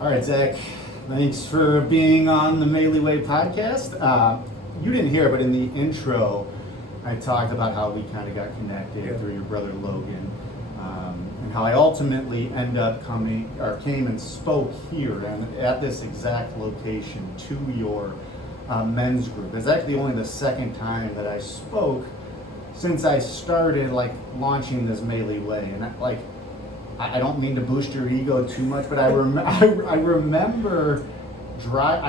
All right, Zach, thanks for being on the Maley Way Podcast. You didn't hear, but in the intro, I talked about how we kind of got connected through your brother Logan, and how I ultimately came and spoke here and at this exact location to your men's group. It's actually only the second time that I spoke since I started launching this Maley Way, and I don't mean to boost your ego too much, but I remember I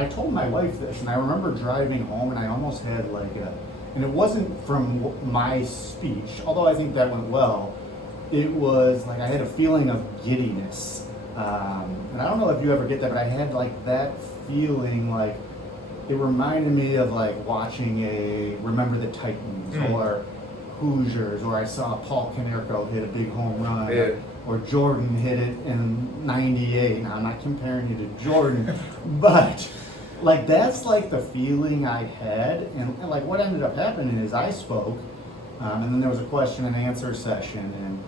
told my wife this, and I remember driving home, and I almost had and it wasn't from my speech, although I think that went well. It was I had a feeling of giddiness, and I don't know if you ever get that, but I had that feeling it reminded me of watching a Remember the Titans or Hoosiers, or I saw Paul Konerko hit a big home run, or Jordan hit it in '98. Now I'm not comparing you to Jordan, but that's the feeling I had, and what ended up happening is I spoke, and then there was a question and answer session,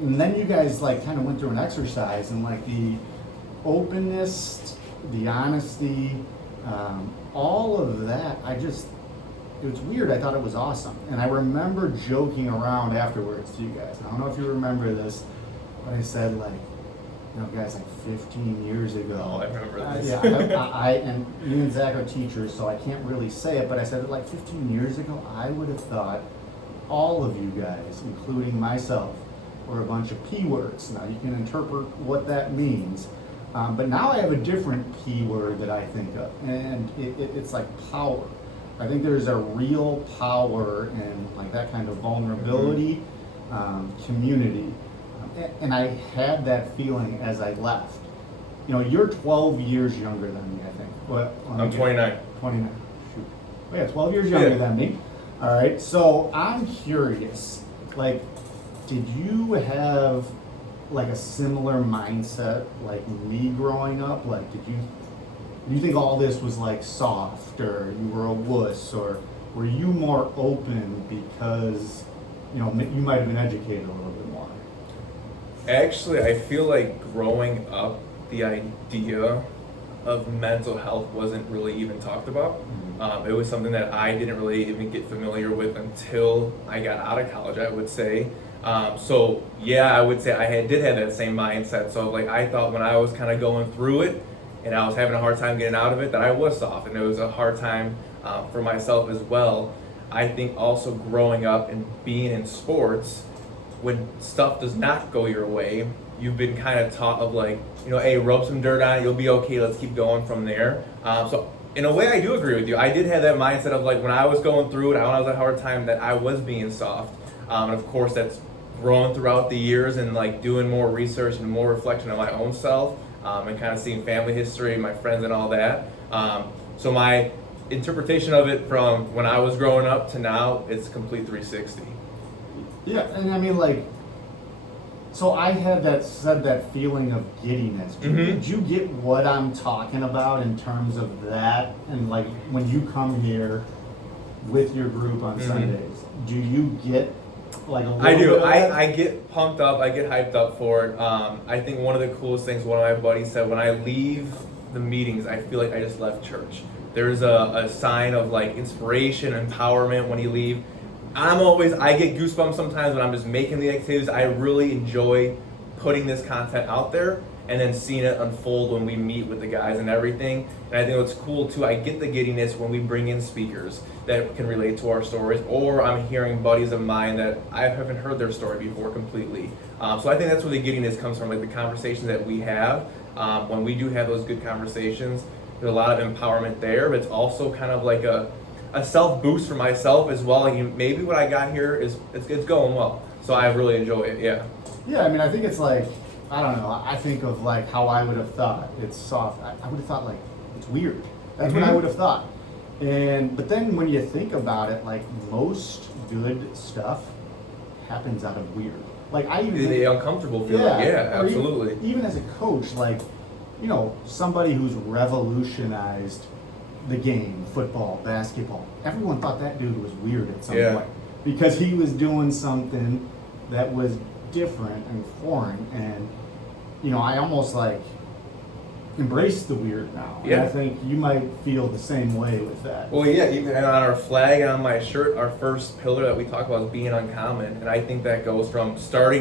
and then you guys kind of went through an exercise, and the openness, the honesty, all of that, it was weird. I thought it was awesome. And I remember joking around afterwards to you guys. I don't know if you remember this, but I said guys, 15 years ago. Oh, I remember this. I and me and Zach are teachers, so I can't really say it, but I said it 15 years ago, I would have thought all of you guys, including myself, were a bunch of P words. Now you can interpret what that means. But now I have a different P word that I think of, and it's power. I think there's a real power in that kind of vulnerability, community, and I had that feeling as I left. You're 12 years younger than me, I think. What? I'm 29. 29. Shoot. Oh yeah, 12 years younger than me. All right. So I'm curious. Did you have a similar mindset like me growing up? Do you think all this was soft, or you were a wuss, or were you more open because you might have been educated a little bit more? Actually, I feel growing up, the idea of mental health wasn't really even talked about. It was something that I didn't really even get familiar with until I got out of college, I would say. So yeah, I would say I did have that same mindset. So I thought when I was kind of going through it and I was having a hard time getting out of it, that I was soft, and it was a hard time for myself as well. I think also growing up and being in sports, when stuff does not go your way, you've been kind of taught of hey, rub some dirt on it, you'll be okay, let's keep going from there. So in a way, I do agree with you. I did have that mindset of when I was going through it, when I was at a hard time, that I was being soft. And of course, that's grown throughout the years, and doing more research and more reflection on my own self, and kind of seeing family history, my friends and all that. So my interpretation of it from when I was growing up to now, it's complete 360. Yeah, and I mean so I had that feeling of giddiness. Did you get what I'm talking about in terms of that? And when you come here with your group on Sundays, do you get a little I do. bit of that? I get pumped up. I get hyped up for it. I think one of the coolest things one of my buddies said, when I leave the meetings, I feel like I just left church. There's a sign of inspiration, empowerment when you leave. I get goosebumps sometimes when I'm just making the activities. I really enjoy putting this content out there and then seeing it unfold when we meet with the guys and everything. And I think what's cool too, I get the giddiness when we bring in speakers that can relate to our stories, or I'm hearing buddies of mine that I haven't heard their story before completely. So I think that's where the giddiness comes from, the conversations that we have. When we do have those good conversations, there's a lot of empowerment there, but it's also kind of a self boost for myself as well. Maybe what I got here it's going well, so I really enjoy it. Yeah, I mean, I think it's I don't know, I think of how I would have thought it's soft. I would have thought it's weird. That's what I would have thought. But then when you think about it, most good stuff happens out of weird. I even the uncomfortable feeling. Yeah, absolutely. Even as a coach, somebody who's revolutionized the game, football, basketball, everyone thought that dude was weird at some point because he was doing something that was different and foreign. And I almost embrace the weird now. Yeah. And I think you might feel the same way with that. Well, yeah, even on our flag and on my shirt, our first pillar that we talk about is being uncommon. And I think that goes from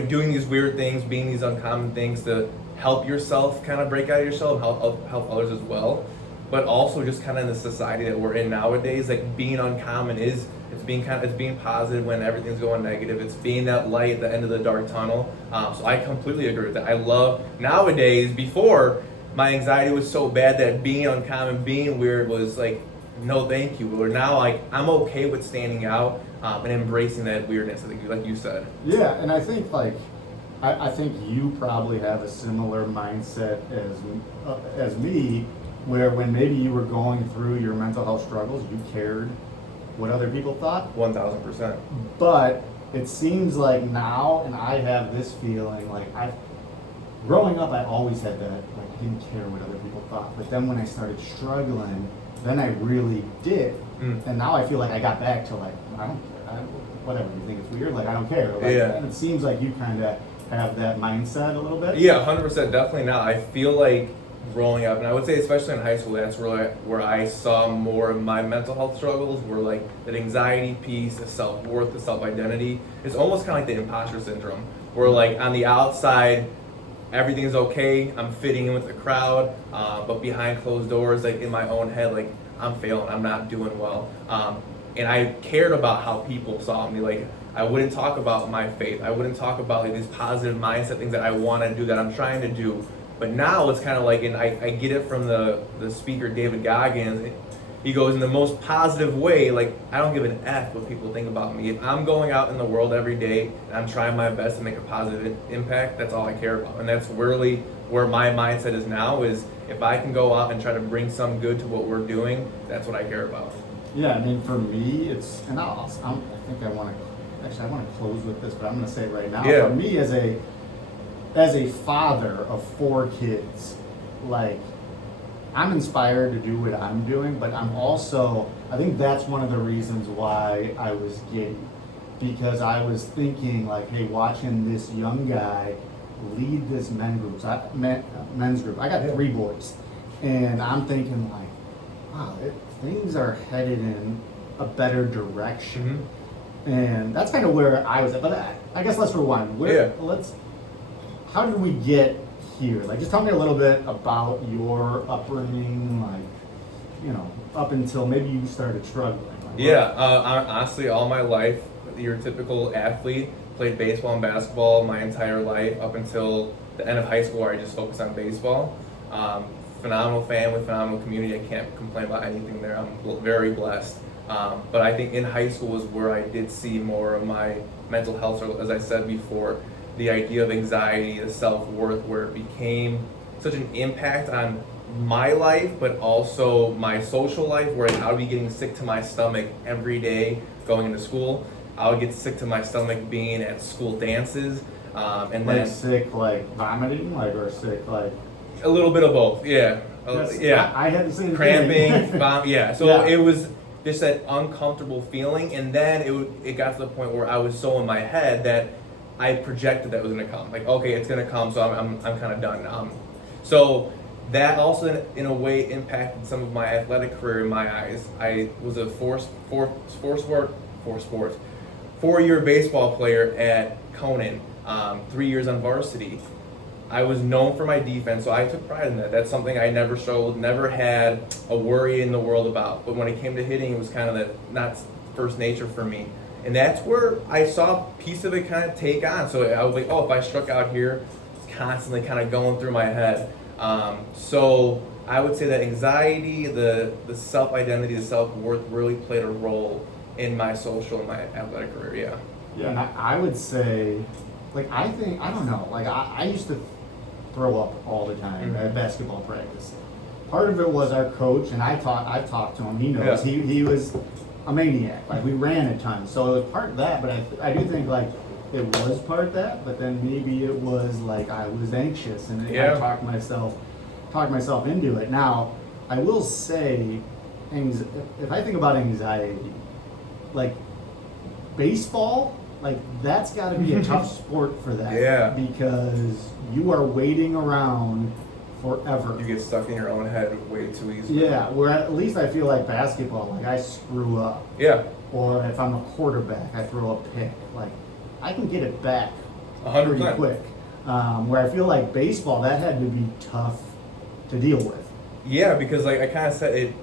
doing these weird things, being these uncommon things to help yourself kind of break out of yourself, help others as well. But also just kind of in the society that we're in nowadays, like being uncommon it's being positive when everything's going negative. It's being that light at the end of the dark tunnel. So I completely agree with that. I love nowadays. Before, my anxiety was so bad that being uncommon, being weird was like, no, thank you. But now, like, I'm okay with standing out and embracing that weirdness. I think, like you said. Yeah, and I think I think you probably have a similar mindset as me, where when maybe you were going through your mental health struggles, you cared what other people thought. 1000%. But it seems like now, and I have this feeling, like growing up, I always had that, like, I didn't care what other people thought. But then when I started struggling, then I really did. And now I feel like I got back to, like, I don't care. Whatever, you think it's weird, like, I don't care. Like, Yeah. And it seems like you kind of have that mindset a little bit. Yeah, 100%, definitely not. I feel like growing up, and I would say especially in high school, that's really where I saw more of my mental health struggles, were like that anxiety piece, the self-worth, the self-identity. It's almost kind of like the imposter syndrome, where like on the outside, everything's okay, I'm fitting in with the crowd, but behind closed doors, like in my own head, like I'm failing, I'm not doing well. And I cared about how people saw me. Like, I wouldn't talk about my faith. I wouldn't talk about like these positive mindset things that I want to do, that I'm trying to do. But now it's kind of like, and I get it from the speaker, David Goggins. He goes, in the most positive way, like, I don't give an F what people think about me. If I'm going out in the world every day and I'm trying my best to make a positive impact, that's all I care about. And that's really where my mindset is now, is if I can go out and try to bring some good to what we're doing, that's what I care about. Yeah, I mean, for me, it's, and I think I want to close with this, but I'm going to say it right now. Yeah. For me, as a father of 4 kids, like, I'm inspired to do what I'm doing, but I'm also, I think that's one of the reasons why I was giddy, because I was thinking, like, hey, watching this young guy lead this men's group. I got 3 boys, and I'm thinking, like, wow, things are headed in a better direction. And that's kind of where I was at. But I guess let's rewind. How did we get here? Like, just tell me a little bit about your upbringing, like, you know, up until maybe you started struggling. Like, Honestly, all my life, your typical athlete, played baseball and basketball my entire life up until the end of high school, where I just focused on baseball. Phenomenal family, phenomenal community. I can't complain about anything there. I'm very blessed. But I think in high school was where I did see more of my mental health, or as I said before, the idea of anxiety, the self-worth, where it became such an impact on my life, but also my social life, where I would be getting sick to my stomach every day going into school. I would get sick to my stomach being at school dances. And like then sick, like vomiting, like, or sick, like... A little bit of both, yeah. Yeah. I had the same cramping, thing. yeah. So it was just that uncomfortable feeling, and then it got to the point where I was so in my head that I projected that it was gonna come. Like, okay, it's gonna come, so I'm kind of done. So that also in a way impacted some of my athletic career in my eyes. I was a 4-year baseball player at Conan, 3 years on varsity. I was known for my defense, so I took pride in that. That's something I never struggled, never had a worry in the world about. But when it came to hitting, it was kind of not first nature for me. And that's where I saw a piece of it kind of take on. So I was like, oh, if I struck out here, it's constantly kind of going through my head. So I would say that anxiety, the self-identity, the self-worth really played a role in my social and my athletic career, yeah. Yeah, and I would say, like, I don't know, like, I used to throw up all the time at basketball practice. Part of it was our coach, and I've talked to him, he knows, he was a maniac, like, we ran a ton, so it was part of that, but I do think, like, it was part of that, but then maybe it was, like, I was anxious, and I talked myself into it. Now, I will say, if I think about anxiety, like, baseball, like, that's got to be a tough sport for that. Yeah. Because you are waiting around forever. You get stuck in your own head way too easily. Yeah, where at least I feel like basketball, like I screw up. Yeah. Or if I'm a quarterback, I throw a pick. Like, I can get it back 100%. pretty quick. Where I feel like baseball, that had to be tough to deal with. Yeah, because like I kind of said, it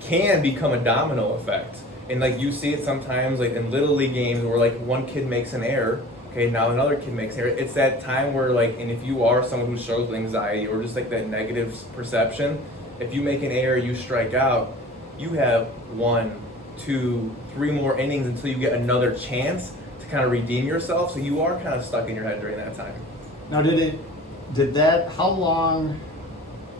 can become a domino effect. And like you see it sometimes like in Little League games where like one kid makes an error, okay, now another kid makes an error. It's that time where like, and if you are someone who struggles with anxiety or just like that negative perception, if you make an error, you strike out, you have 1, 2, 3 more innings until you get another chance to kind of redeem yourself. So you are kind of stuck in your head during that time. Now, how long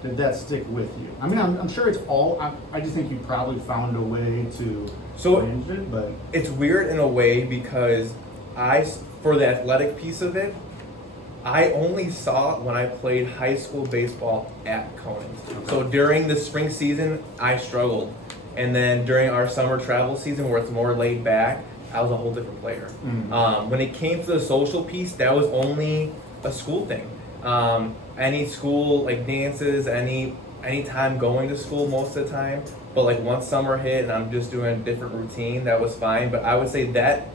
did that stick with you? I mean, I'm sure it's I just think you probably found a way to change it, but. It's weird in a way because for the athletic piece of it, I only saw it when I played high school baseball at Conant. Okay. So during the spring season, I struggled. And then during our summer travel season where it's more laid back, I was a whole different player. Mm-hmm. When it came to the social piece, that was only a school thing. Any school, like dances, any time going to school most of the time. But like once summer hit and I'm just doing a different routine, that was fine. But I would say that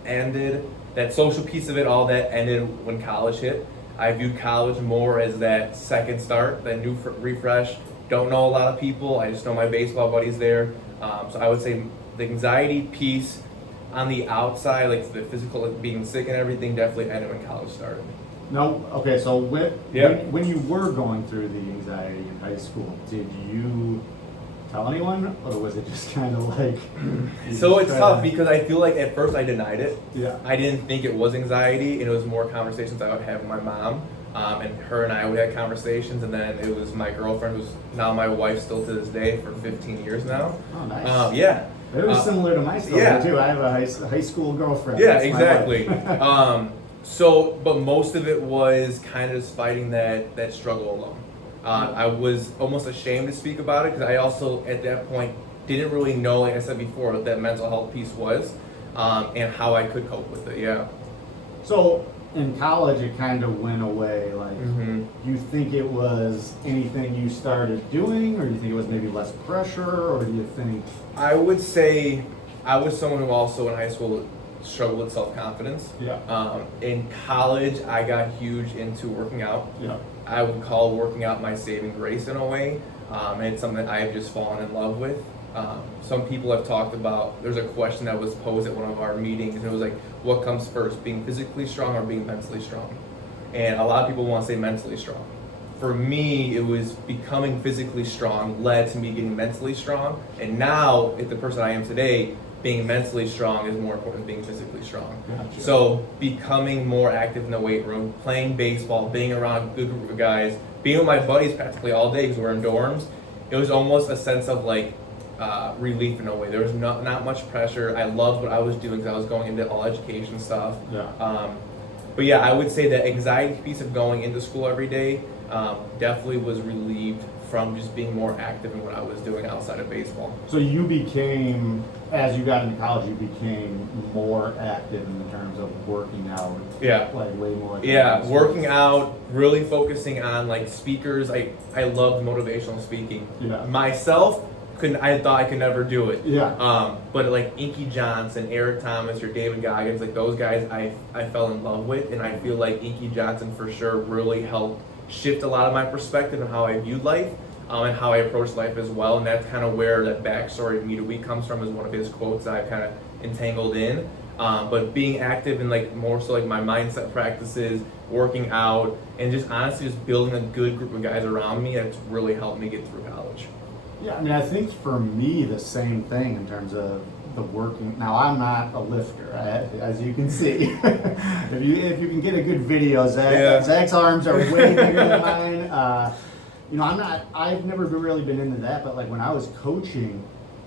social piece of it, all that ended when college hit. I viewed college more as that second start, that new refresh. Don't know a lot of people. I just know my baseball buddies there. So I would say the anxiety piece on the outside, like the physical, like being sick and everything, definitely ended when college started. No, okay, so when you were going through the anxiety in high school, did you tell anyone, or was it just kind of like... So it's tough because I feel like at first I denied it. Yeah. I didn't think it was anxiety, and it was more conversations I would have with my mom. And her and I would have conversations, and then it was my girlfriend, who's now my wife still to this day for 15 years now. Oh, nice. Yeah. Very similar to my story, too. I have a high school girlfriend. Yeah, exactly. But most of it was kind of just fighting that struggle alone. I was almost ashamed to speak about it because I also, at that point, didn't really know, like I said before, what that mental health piece was and how I could cope with it, yeah. So, in college, it kind of went away. Like, you think it was anything you started doing, or do you think it was maybe less pressure, or do you think? I would say I was someone who also in high school struggled with self-confidence. Yeah. In college, I got huge into working out. Yeah. I would call working out my saving grace in a way, and it's something that I've just fallen in love with. Some people have talked about, there's a question that was posed at one of our meetings, and it was like, what comes first, being physically strong or being mentally strong? And a lot of people want to say mentally strong. For me, it was becoming physically strong led to me getting mentally strong, and now, at the person I am today, being mentally strong is more important than being physically strong. Gotcha. So becoming more active in the weight room, playing baseball, being around a good group of guys, being with my buddies practically all day because we're in dorms, it was almost a sense of like relief in a way. There was not much pressure. I loved what I was doing because I was going into all education stuff. Yeah. But yeah, I would say that anxiety piece of going into school every day definitely was relieved from just being more active in what I was doing outside of baseball. So you became, as you got into college, you became more active in terms of working out. Yeah. Like way more. Yeah, working out, really focusing on like speakers. I loved motivational speaking. Yeah. Myself, I thought I could never do it. Yeah. But like Inky Johnson, Eric Thomas, or David Goggins, like those guys I fell in love with, and I feel like Inky Johnson for sure really helped shift a lot of my perspective and how I viewed life and how I approached life as well. And that's kind of where that backstory of Me2We comes from, is one of his quotes that I kind of entangled in. But being active in like more so like my mindset practices, working out, and just honestly just building a good group of guys around me, that's really helped me get through college. Yeah, I mean, I think for me the same thing in terms of the working. Now I'm not a lifter, as you can see. if you can get a good video, Zach's arms are way bigger than mine. I've never really been into that, but like when I was coaching,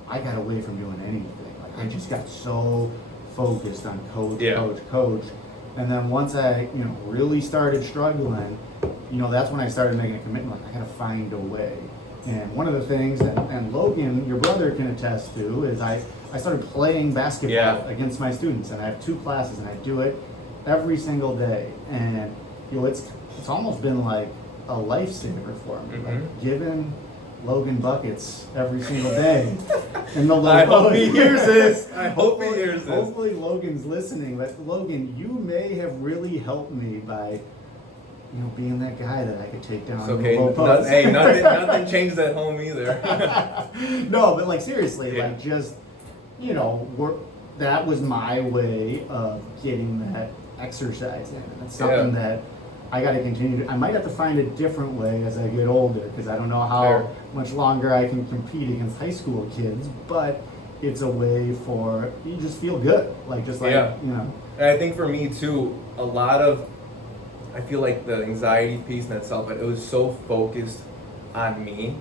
I got away from doing anything. Like I just got so focused on coach. And then once I, really started struggling, that's when I started making a commitment. Like I gotta find a way. And one of the things, and Logan, your brother, can attest to, is I started playing basketball against my students, and I have 2 classes, and I do it every single day. And it's almost been like a lifesaver for me. Mm-hmm. Like giving Logan buckets every single day. And the I hope he hears this. I hope he hears this. Hopefully Logan's listening. But Logan, you may have really helped me by, being that guy that I could take down. It's okay. Hey, nothing changed at home either. No, but like seriously, Yeah. like just, that was my way of getting that exercise in. And it's something that I got to continue. I might have to find a different way as I get older because I don't know how much longer I can compete against high school kids, but it's a way for you just feel good. And I think for me too, I feel like the anxiety piece in itself, it was so focused on me.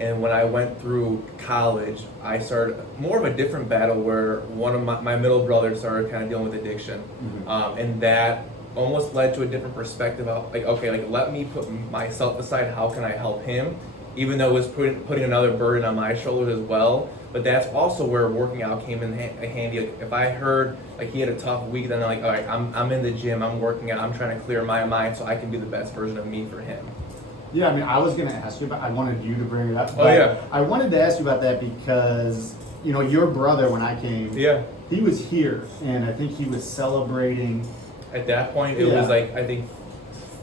And when I went through college, I started more of a different battle where one of my middle brothers started kind of dealing with addiction. Mm-hmm. And that almost led to a different perspective of let me put myself aside. How can I help him? Even though it was putting another burden on my shoulders as well. But that's also where working out came in handy. Like if I heard he had a tough week, then I'm like, all right, I'm in the gym, I'm working out, I'm trying to clear my mind so I can be the best version of me for him. Yeah, I mean, I was going to ask you about, I wanted you to bring it up. Oh, yeah. I wanted to ask you about that because, your brother, when I came, he was here, and I think he was celebrating. At that point, it was I think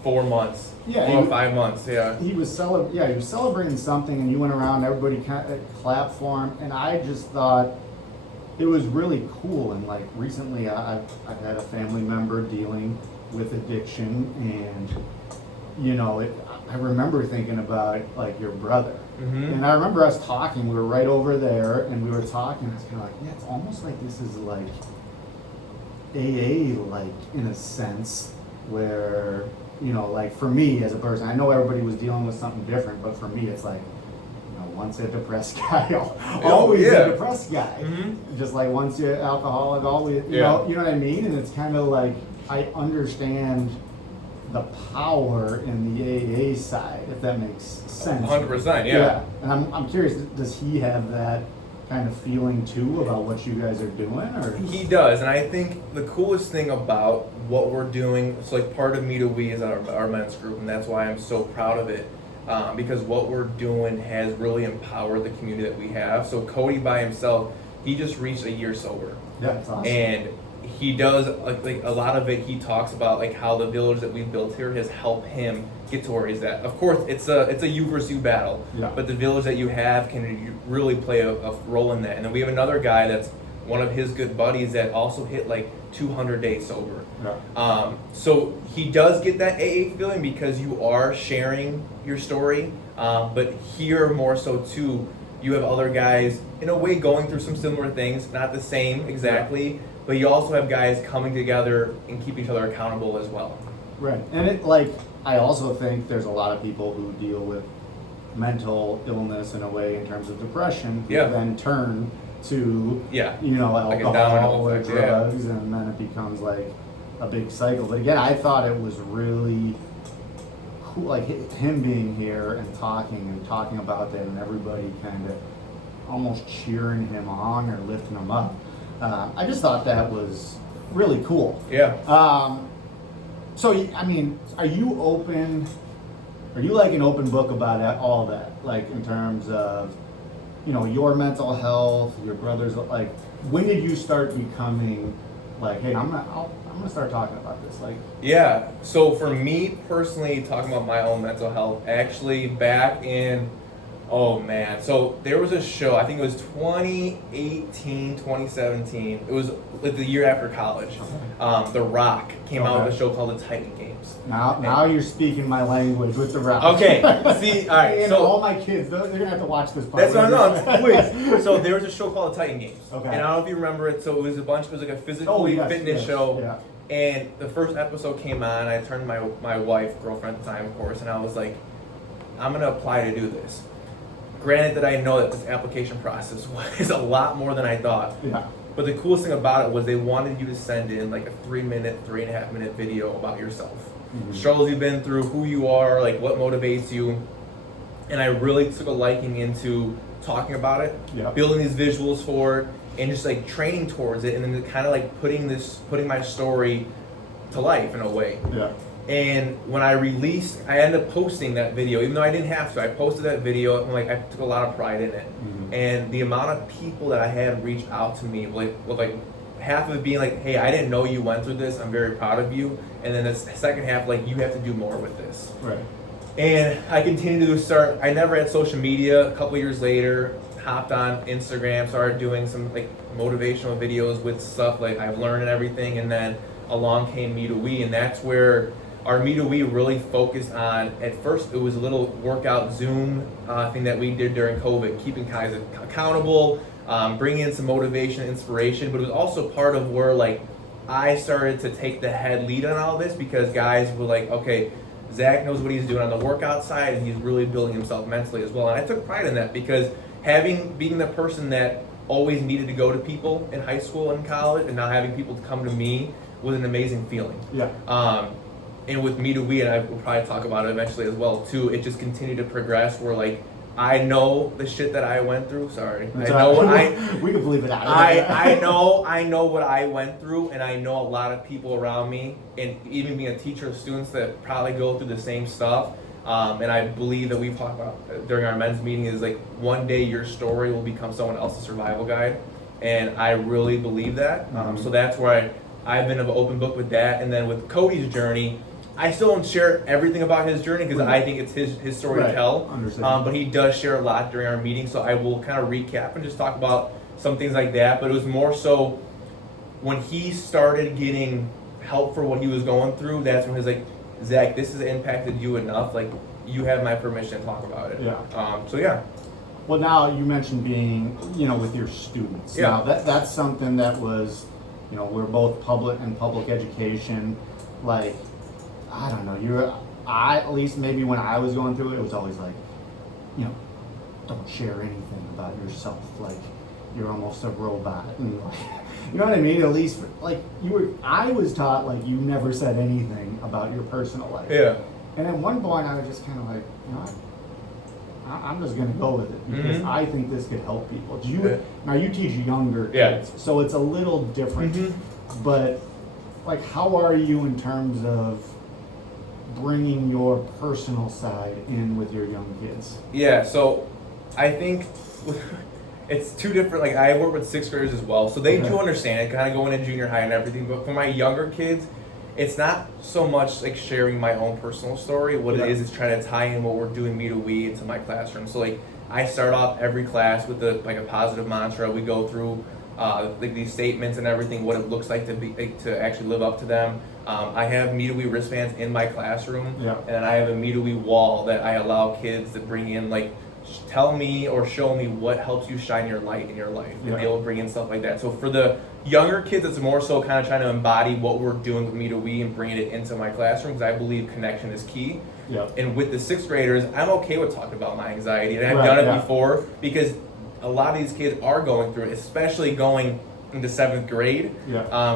4 months. Yeah. 4 or 5 months, yeah. He was celebrating something, and you went around, everybody kind of clapped for him, and I just thought it was really cool. And recently, I've had a family member dealing with addiction, and I remember thinking about your brother. Mm-hmm. And I remember us talking, we were right over there and we were talking, I was kind of like, it's almost like this is like AA, in a sense, where, for me as a person, I know everybody was dealing with something different, but for me it's like, once a depressed guy, always a depressed guy. Mm-hmm. Just like once you're alcoholic, always, you know what I mean? And it's kind of like, I understand the power in the AA side, if that makes sense. 100%, yeah. And I'm curious, does he have that kind of feeling too about what you guys are doing? Or He does, and I think the coolest thing about what we're doing, it's part of Me2We is our men's group, and that's why I'm so proud of it, because what we're doing has really empowered the community that we have. So Cody by himself, he just reached a year sober. Yeah, that's awesome. And he does a lot of it. He talks about how the village that we've built here has helped him get to where he's at. Of course, it's a you versus you battle, but the village that you have can really play a role in that. And then we have another guy that's one of his good buddies that also hit 200 days sober. Yeah. So he does get that AA feeling because you are sharing your story, but here more so too, you have other guys in a way going through some similar things, not the same exactly. But you also have guys coming together and keep each other accountable as well. Right. And I also think there's a lot of people who deal with mental illness in a way in terms of depression, who then turn to, alcohol or drugs, and then it becomes a big cycle. But again, I thought it was really cool, him being here and talking about that, and everybody kind of almost cheering him on or lifting him up. I just thought that was really cool. Yeah. So, I mean, are you open? Are you an open book about all that? In terms of, your mental health, your brother's. When did you start becoming hey, I'm gonna start talking about this? Yeah. So for me personally, talking about my own mental health, actually back in. Oh man, so there was a show, I think it was 2018, 2017, it was the year after college. The Rock came out with a show called The Titan Games. Now you're speaking my language with The Rock. Okay, see, alright. And all my kids, they're going to have to watch this part. That's what I know, please. So there was a show called The Titan Games. Okay. And I don't know if you remember it, so it was a physical fitness show. Yeah. And the first episode came on, I turned to my wife, girlfriend at the time, of course, and I was like, I'm going to apply to do this. Granted that I know that this application process was a lot more than I thought. Yeah. But the coolest thing about it was they wanted you to send in a 3.5 minute video about yourself. Mm-hmm. Struggles you've been through, who you are, what motivates you. And I really took a liking into talking about it, building these visuals for it, and just training towards it, and then kind of putting my story to life in a way. Yeah. And when I ended up posting that video, even though I didn't have to. I posted that video, and like I took a lot of pride in it. And the amount of people that I had reach out to me, with half of it being like, hey, I didn't know you went through this, I'm very proud of you. And then the second half, like, you have to do more with this. Right. And I continued to I never had social media. A couple years later, hopped on Instagram, started doing some like motivational videos with stuff like I've learned and everything. And then along came Me2We, and that's where our Me2We really focused on. At first, it was a little workout Zoom thing that we did during COVID, keeping guys accountable, bringing in some motivation, inspiration. But it was also part of where like I started to take the head lead on all this, because guys were like, okay, Zach knows what he's doing on the workout side, and he's really building himself mentally as well. And I took pride in that, because being the person that always needed to go to people in high school and college, and now having people come to me was an amazing feeling. Yeah. And with Me2We, and I will probably talk about it eventually as well too, it just continued to progress where like I know the shit that I went through. Sorry. We can believe it out. I know what I went through, and I know a lot of people around me, and even being a teacher of students that probably go through the same stuff. And I believe that we've talked about during our men's meeting is like one day your story will become someone else's survival guide. And I really believe that. So that's where I've been an open book with that. And then with Cody's journey, I still don't share everything about his journey, because I think it's his story to tell. But he does share a lot during our meeting, so I will kind of recap and just talk about some things like that. But it was more so when he started getting help for what he was going through, that's when he was like, Zach, this has impacted you enough, like you have my permission to talk about it. So yeah. Well, now you mentioned being, with your students. Yeah. Now that's something that was, we're both public education, like, I don't know, at least maybe when I was going through it, it was always like, don't share anything about yourself, like you're almost a robot, and like, you know what I mean? At least like I was taught like you never said anything about your personal life. Yeah. And at one point I was just kind of like, I'm just gonna go with it, because I think this could help people. Now you teach younger kids, so it's a little different. But like, how are you in terms of bringing your personal side in with your young kids? Yeah, so I think it's two different, like I work with sixth graders as well, so they do understand it, kind of going into junior high and everything, but for my younger kids, it's not so much like sharing my own personal story. What it is trying to tie in what we're doing Me2We into my classroom. So like I start off every class with a positive mantra. We go through like these statements and everything, what it looks like to actually live up to them. I have Me2We wristbands in my classroom, and I have a Me2We wall that I allow kids to bring in, like, tell me or show me what helps you shine your light in your life, and they will bring in stuff like that. So for the younger kids, it's more so kind of trying to embody what we're doing with Me2We and bringing it into my classroom, because I believe connection is key. And with the sixth graders, I'm okay with talking about my anxiety, and I've done it before, because a lot of these kids are going through it, especially going into 7th grade.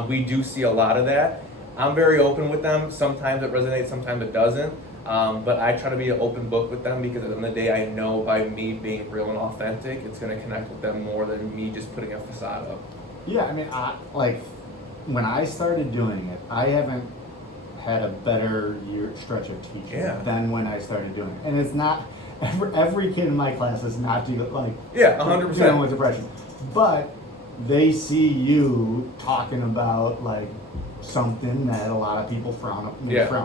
We do see a lot of that. I'm very open with them. Sometimes it resonates, sometimes it doesn't. But I try to be an open book with them, because at the end of the day, I know by me being real and authentic, it's going to connect with them more than me just putting a facade up. Yeah, I mean, when I started doing it, I haven't had a better stretch of teaching than when I started doing it. And it's not, every kid in my class is not dealing with depression. But they see you talking about like something that a lot of people frown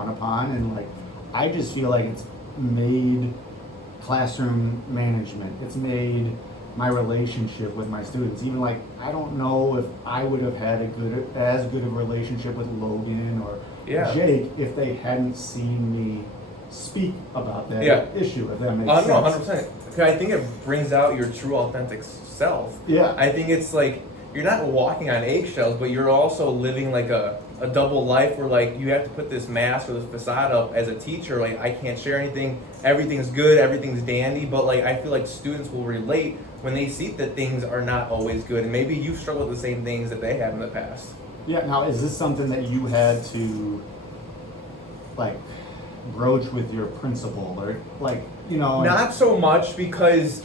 upon, and like I just feel like it's made classroom management, it's made my relationship with my students, even like I don't know if I would have had as good a relationship with Logan or Jake if they hadn't seen me speak about that issue, if that makes sense. No, 100%. Because I think it brings out your true authentic self. I think it's like you're not walking on eggshells, but you're also living like a double life where like you have to put this mask or this facade up as a teacher. Like I can't share anything, everything's good, everything's dandy, but like I feel like students will relate when they see that things are not always good, and maybe you've struggled with the same things that they have in the past. Now is this something that you had to like broach with your principal, or like, Not so much, because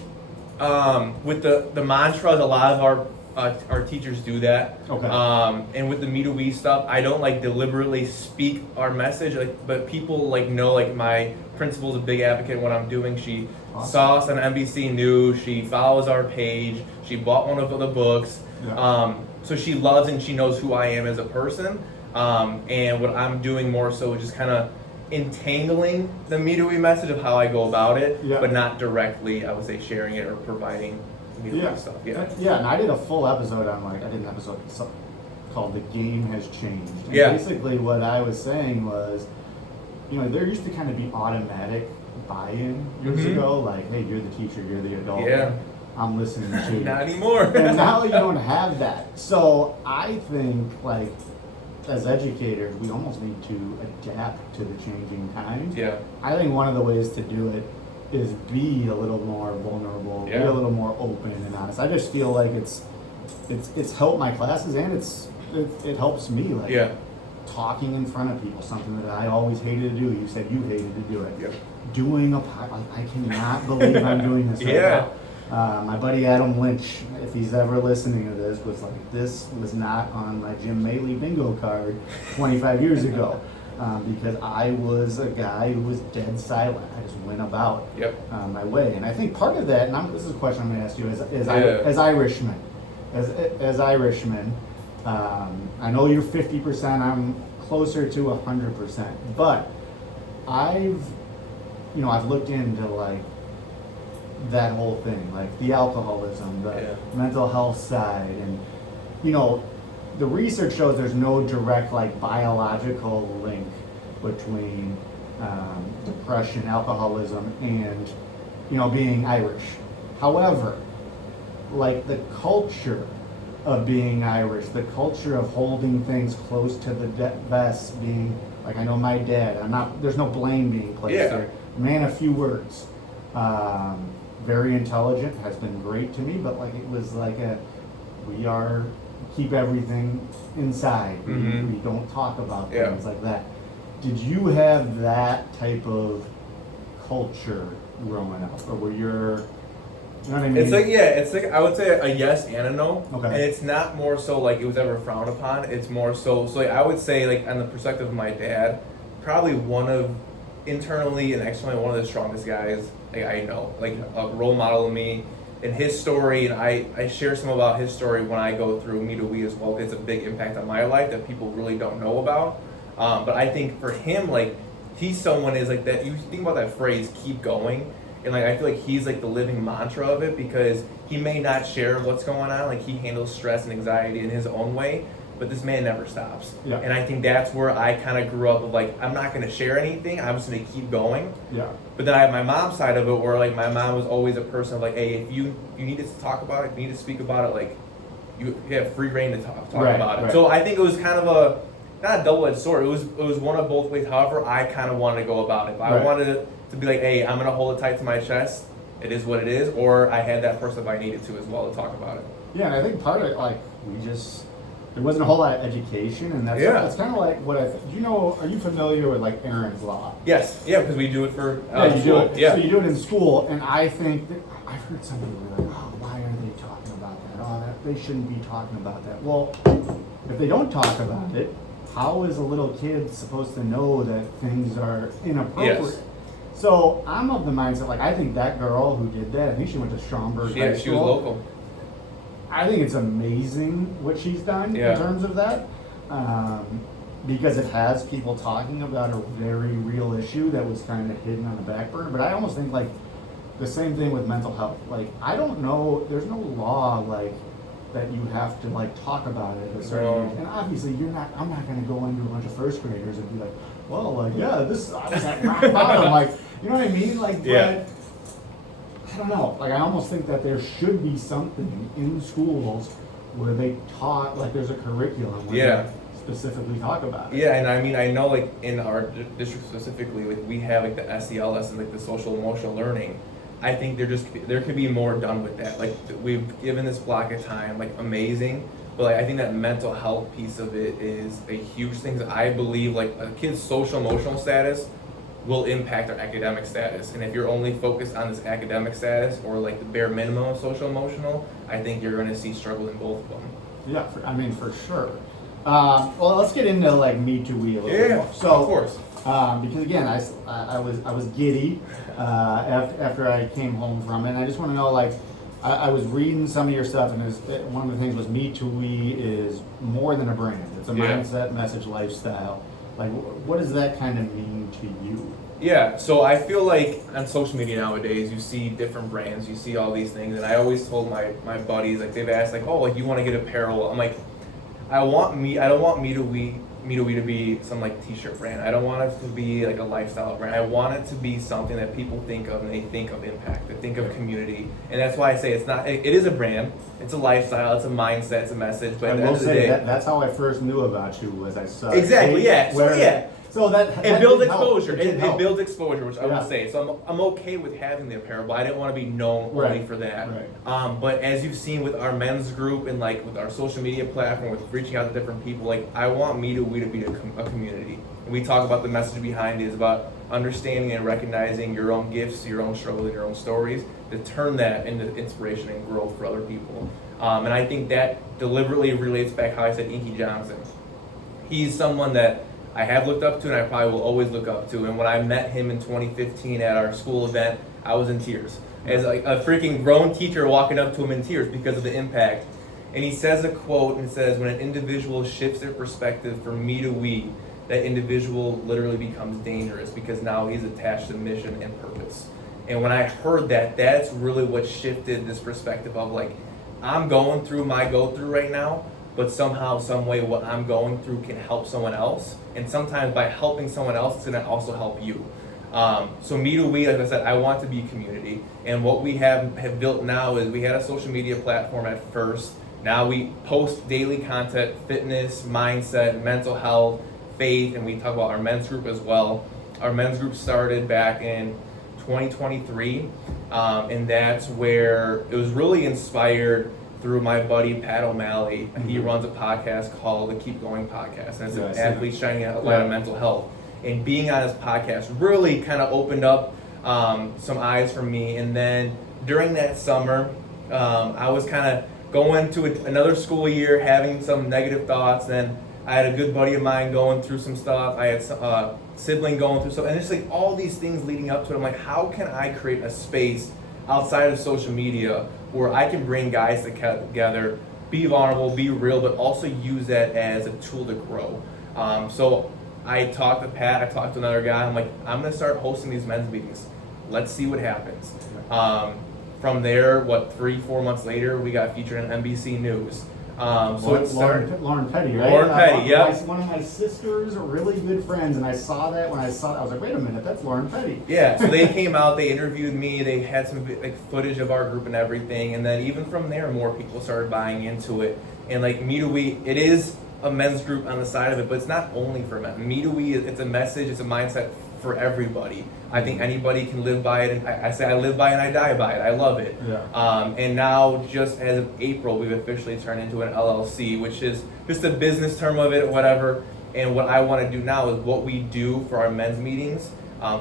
with the mantras, a lot of our teachers do that. Okay. And with the Me2We stuff, I don't like deliberately speak our message, like, but people like know, like my principal's a big advocate of what I'm doing. She Awesome. saw us on NBC News. She follows our page. She bought one of the books. Yeah. So she loves and she knows who I am as a person. And what I'm doing more so is just kind of entangling the Me2We message of how I go about it, Yeah. but not directly, I would say, sharing it or providing Me2We stuff. Yeah, and I did a full episode on I did an episode called "The Game Has Changed." And Yeah. basically, what I was saying was, there used to kind of be automatic buy-in years Mhm. ago, like, hey, you're the teacher, you're the adult. Yeah. I'm listening to you. Not anymore. And now you don't have that. So I think, as educators, we almost need to adapt to the changing times. Yeah. I think one of the ways to do it is be a little more vulnerable, be Yeah. a little more open and honest. I just feel like it's helped my classes, and it helps me, Yeah. talking in front of people, something that I always hated to do. You said you hated to do it. Yep. Doing I cannot believe I'm doing this right Yeah. now. My buddy Adam Lynch, if he's ever listening to this, was like, this was not on my Jim Maley bingo card 25 years ago. Because I was a guy who was dead silent. I just went about Yep. my way. And I think part of that, and this is a question I'm going to ask you, Yeah. as Irishmen, as Irishmen, I know you're 50%, I'm closer to 100%, but I've looked into that whole thing, the alcoholism, the Yeah. mental health side, and the research shows there's no direct biological link between depression, alcoholism, and being Irish. However, the culture of being Irish, the culture of holding things close to the vest, being I know my dad. There's no blame being placed Yeah. there. Man, a few words. Very intelligent, has been great to me, but it was keep everything inside. Mhm. We don't talk about Yeah. things like that. Did you have that type of culture growing up, or were you know what I mean? It's I would say a yes and a no. Okay. And it's not more so it was ever frowned upon. It's more so I would say on the perspective of my dad, probably one of internally and externally one of the strongest guys I know. A role model of me in his story, and I share some about his story when I go through Me2We as well. It's a big impact on my life that people really don't know about. But I think for him, he's someone is that. You think about that phrase, keep going. And I feel like he's the living mantra of it, because he may not share what's going on. He handles stress and anxiety in his own way, but this man never stops. Yeah. And I think that's where I kind of grew up of I'm not going to share anything. I'm just going to keep going. Yeah. But then I have my mom's side of it, where my mom was always a person of hey, if you need to talk about it, you need to speak about it, you have free reign to talk Right, about it. right. So I think it was kind of not a double-edged sword. It was one of both ways. However, I kind of wanted to go about it. If I Right. wanted to be hey, I'm gonna hold it tight to my chest, it is what it is, or I had that person if I needed to as well to talk about it. Yeah, and I think part of it, there wasn't a whole lot of education, and that's kind of what are you familiar with Aaron's Law? Yes, yeah, because we do it for You do school. it. Yeah. So you do it in school, and I think that I've heard some people be oh, why are they talking about that? Oh, they shouldn't be talking about that. Well, if they don't talk about it, how is a little kid supposed to know that things are inappropriate? Yes. So I'm of the mindset, I think that girl who did that, I think she went to Schaumburg High School. She was local. I think it's amazing what she's done Yeah. in terms of that, because it has people talking about a very real issue that was kind of hidden on the back burner. But I almost think the same thing with mental health. I don't know, there's no law that you have to talk about it at a certain age. And obviously I'm not going to go into a bunch of first graders and be I was at rock bottom. You know what I mean? Yeah. I don't know. I almost think that there should be something in schools where they taught, there's a curriculum where Yeah. they specifically talk about it. Yeah, and I know in our district specifically, we have the SEL lessons, the social emotional learning. I think there could be more done with that. We've given this block of time, amazing, but I think that mental health piece of it is a huge thing. I believe a kid's social emotional status will impact our academic status. And if you're only focused on this academic status or like the bare minimum of social emotional, I think you're going to see struggle in both of them. Yeah, for sure. Well, let's get into like Me2We a little bit more. So, of course. Because again, I was giddy after I came home from it. And I just want to know, like, I was reading some of your stuff, and one of the things was Me2We is more than a brand. It's a mindset, message, lifestyle. Like, what does that kind of mean to you? Yeah, so I feel like on social media nowadays, you see different brands, you see all these things, and I always told my buddies, like, they've asked, like, oh, like, you want to get apparel? I'm like, I don't want Me2We to be some like t-shirt brand. I don't want it to be like a lifestyle brand. I want it to be something that people think of, and they think of impact, they think of community. And that's why I say it is a brand, it's a lifestyle, it's a mindset, it's a message, but at the end of the day, that's how I first knew about you, was I saw exactly, yeah. So it builds exposure. It builds exposure, which I would say. So I'm okay with having the apparel, but I didn't want to be known only for that. Right. But as you've seen with our men's group and like with our social media platform, with reaching out to different people, like I want Me2We to be a community. And we talk about the message behind it is about understanding and recognizing your own gifts, your own struggles, and your own stories, to turn that into inspiration and growth for other people. And I think that deliberately relates back how I said Inky Johnson. He's someone that I have looked up to, and I probably will always look up to. And when I met him in 2015 at our school event, I was in tears. As like a freaking grown teacher walking up to him in tears because of the impact. And he says a quote, and it says, when an individual shifts their perspective from Me2We, that individual literally becomes dangerous because now he's attached to mission and purpose. And when I heard that, that's really what shifted this perspective of like, I'm going through my go-through right now, but somehow, some way, what I'm going through can help someone else. And sometimes by helping someone else, it's gonna also help you. So Me2We, like I said, I want to be a community. And what we have built now is we had a social media platform at first. Now we post daily content, fitness, mindset, mental health, faith, and we talk about our men's group as well. Our men's group started back in 2023, and that's where it was really inspired through my buddy Pat O'Malley. He runs a podcast called the Keep Going Podcast, and it's an athlete shining a light on mental health. And being on his podcast really kind of opened up some eyes for me. And then during that summer, I was kind of going to another school year, having some negative thoughts. Then I had a good buddy of mine going through some stuff. I had a sibling going through stuff, and it's like all these things leading up to it. I'm like, how can I create a space outside of social media where I can bring guys together, be vulnerable, be real, but also use that as a tool to grow. So I talked to Pat, I talked to another guy, I'm like, I'm gonna start hosting these men's meetings. Let's see what happens. From there, 3-4 months later, we got featured on NBC News. So it started. Lauren Petty, right? Lauren Petty, yeah. One of my sister's really good friends, and I saw that. When I saw it, I was like, wait a minute, that's Lauren Petty. Yeah, so they came out, they interviewed me, they had some like footage of our group and everything, and then even from there, more people started buying into it. And like Me2We, it is a men's group on the side of it, but it's not only for men. Me2We, it's a message, it's a mindset for everybody. I think anybody can live by it, and I say I live by it and I die by it. I love it. Yeah. And now, just as of April, we've officially turned into an LLC, which is just a business term of it, whatever. And what I want to do now is what we do for our men's meetings,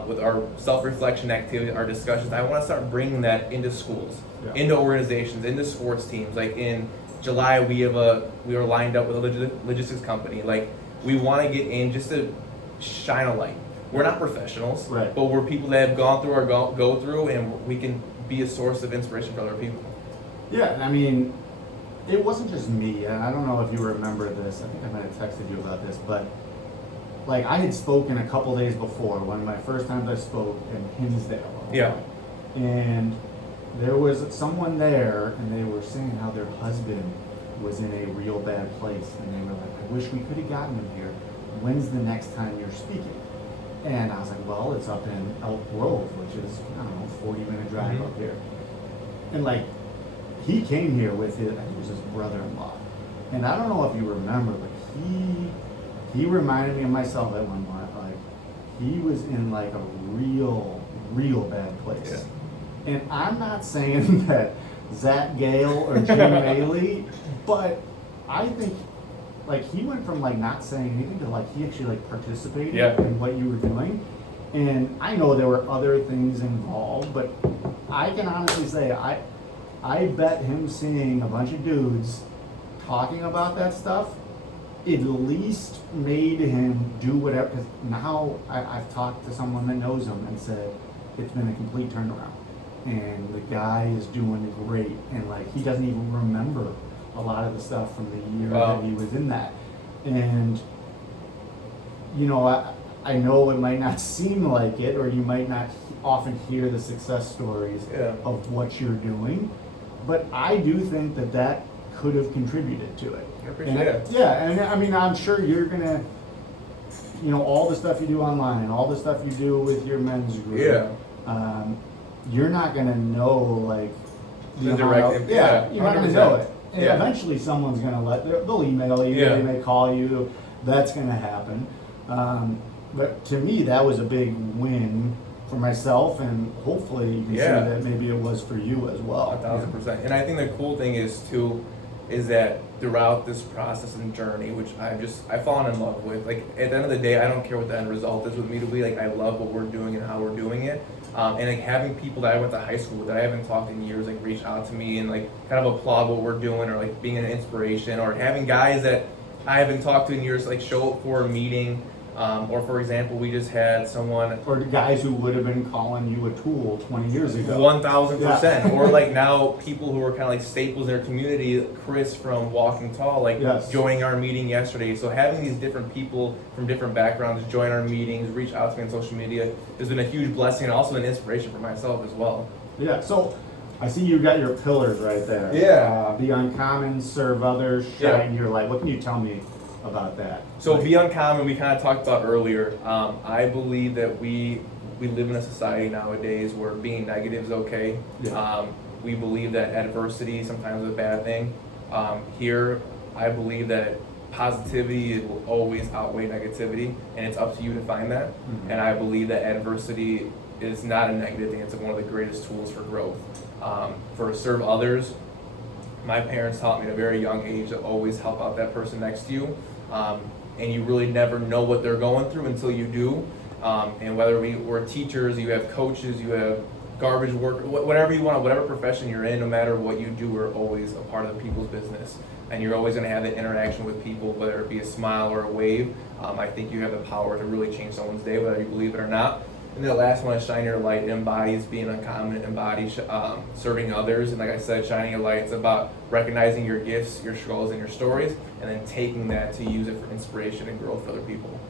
with our self-reflection activity, our discussions. I want to start bringing that into schools, into organizations, into sports teams. Like in July, we are lined up with a logistics company. Like we want to get in just to shine a light. We're not professionals, right, but we're people that have gone through our go through, and we can be a source of inspiration for other people. Yeah, I mean, it wasn't just me, and I don't know if you remember this. I think I might have texted you about this, but like I had spoken a couple days before, one of my first times I spoke in Hinsdale. Yeah. And there was someone there, and they were saying how their husband was in a real bad place, and they were like, I wish we could have gotten him here. When's the next time you're speaking? And I was like, well, it's up in Elk Grove, which is, I don't know, 40-minute drive up here. And like, he came here with his, I think it was his brother-in-law. And I don't know if you remember, but he reminded me of myself at one point. Like, he was in like a real bad place. Yeah. And I'm not saying that Zach Gale or Jim Maley, but I think like he went from like not saying anything to like he actually like participated in what you were doing. And I know there were other things involved, but I can honestly say I bet him seeing a bunch of dudes talking about that stuff at least made him do whatever. Because now I've talked to someone that knows him and said it's been a complete turnaround, and the guy is doing great, and like he doesn't even remember a lot of the stuff from the year that he was in that. And you know, I know it might not seem like it, or you might not often hear the success stories of what you're doing, but I do think that could have contributed to it. I appreciate it. Yeah, and I mean, I'm sure you're gonna, you know, all the stuff you do online, all the stuff you do with your men's group. You're not gonna know like the direct. You're not gonna know it. And Yeah. eventually, someone's gonna they'll email you, they may call you. That's gonna happen. But to me, that was a big win for myself, and hopefully you can see that maybe it was for you as well. 1,000%. And I think the cool thing is too, is that throughout this process and journey, which I've fallen in love with. Like at the end of the day, I don't care what the end result is with Me2We. Like I love what we're doing and how we're doing it. And like having people that I went to high school with that I haven't talked in years, like reach out to me and like kind of applaud what we're doing, or like being an inspiration, or having guys that I haven't talked to in years like show up for a meeting. Or for example, we just had someone, or guys who would have been calling you a tool 20 years ago. 1,000%. Or like now people who are kind of like staples in their community, Chris from Walking Tall, like joining our meeting yesterday. So having these different people from different backgrounds join our meetings, reach out to me on social media has been a huge blessing, and also an inspiration for myself as well. Yeah, so I see you got your pillars right there. Yeah. Be uncommon, serve others, shine your light. What can you tell me about that? So be uncommon, we kind of talked about earlier. I believe that we live in a society nowadays where being negative is okay. We believe that adversity sometimes is a bad thing. Here, I believe that positivity will always outweigh negativity, and it's up to you to find that. And I believe that adversity is not a negative thing. It's one of the greatest tools for growth. For serve others, my parents taught me at a very young age to always help out that person next to you. And you really never know what they're going through until you do. And whether we're teachers, you have coaches, you have garbage work, whatever you want, whatever profession you're in, no matter what you do, we're always a part of the people's business. And you're always going to have that interaction with people, whether it be a smile or a wave. I think you have the power to really change someone's day, whether you believe it or not. And the last one is shine your light. It embodies being uncommon, it embodies serving others. And like I said, shining your light, it's about recognizing your gifts, your struggles, and your stories, and then taking that to use it for inspiration and growth for other people.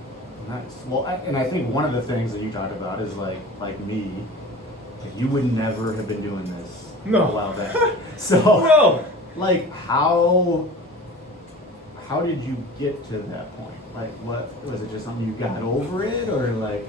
Nice. Well, and I think one of the things that you talked about is like me, like you would never have been doing this a while back. So, like how did you get to that point? Like, what was it? Just something you got over it, or like?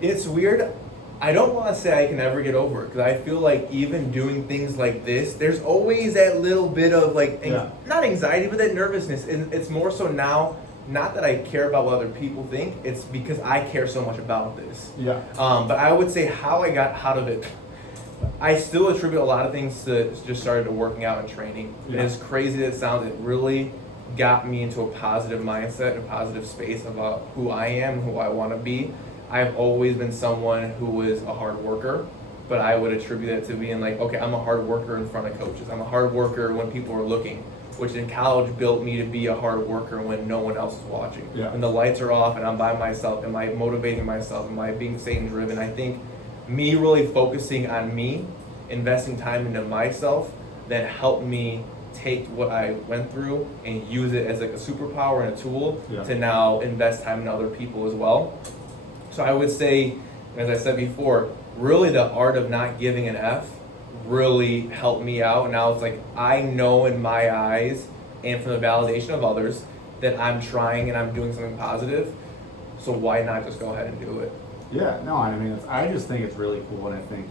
It's weird. I don't want to say I can ever get over it, because I feel like even doing things like this, there's always that little bit of like, not anxiety, but that nervousness. And it's more so now, not that I care about what other people think, it's because I care so much about this. But I would say how I got out of it, I still attribute a lot of things to just started working out and training. And as crazy as it sounds, it really got me into a positive mindset, a positive space about who I am, who I want to be. I've always been someone who was a hard worker, but I would attribute it to being like, okay, I'm a hard worker in front of coaches. I'm a hard worker when people are looking, which in college built me to be a hard worker when no one else is watching. When the lights are off and I'm by myself, am I motivating myself? Am I being Satan driven? I think me really focusing on me, investing time into myself, that helped me take what I went through and use it as like a superpower and a tool to now invest time in other people as well. So I would say, as I said before, really the art of not giving an F really helped me out. Now it's like, I know in my eyes and from the validation of others that I'm trying and I'm doing something positive. So why not just go ahead and do it? Yeah, no, I mean, I just think it's really cool, and I think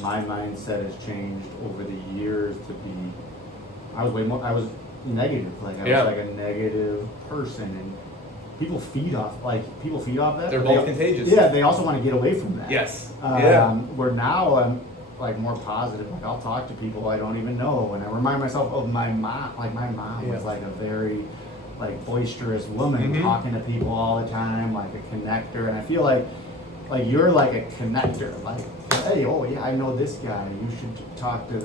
my mindset has changed over the years to be, I was negative, like I was like a negative person, and people feed off that. They're both contagious. Yeah, they also want to get away from that. Yes. Where now I'm like more positive. Like I'll talk to people I don't even know, and I remind myself of my mom. Like my mom was like a very like boisterous woman, talking to people all the time, like a connector. And I feel like like you're like a connector. Like, hey, oh yeah, I know this guy. You should talk to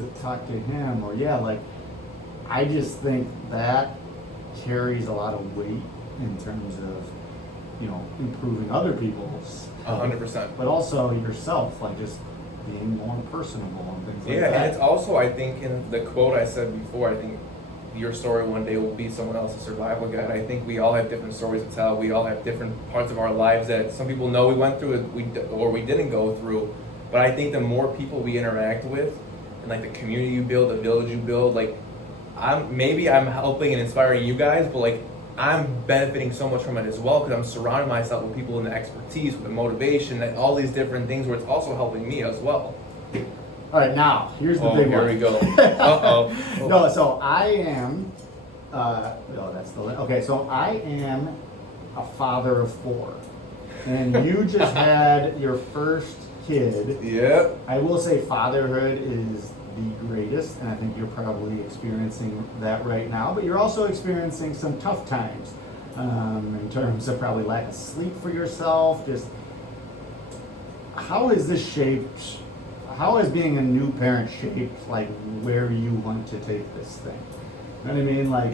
him. Or yeah, like I just think that carries a lot of weight in terms of, you know, improving other people's health, 100%. but also yourself, like just being more personable and things like that. Yeah, and it's also, I think, in the quote I said before, I think your story one day will be someone else's survival guide. I think we all have different stories to tell. We all have different parts of our lives that some people know we went through it, or we didn't go through. But I think the more people we interact with, and like the community you build, the village you build, like I'm helping and inspiring you guys, but like I'm benefiting so much from it as well because I'm surrounding myself with people in the expertise, with the motivation, and all these different things where it's also helping me as well. All right, now here's the big here one. we go. Uh-oh. No, so I am. Okay. So I am a father of 4, and you just had your first kid. Yep. I will say fatherhood is the greatest, and I think you're probably experiencing that right now, but you're also experiencing some tough times in terms of probably lack of sleep for yourself. Just how has this shaped, how has being a new parent shaped like where you want to take this thing? You know what I mean? Like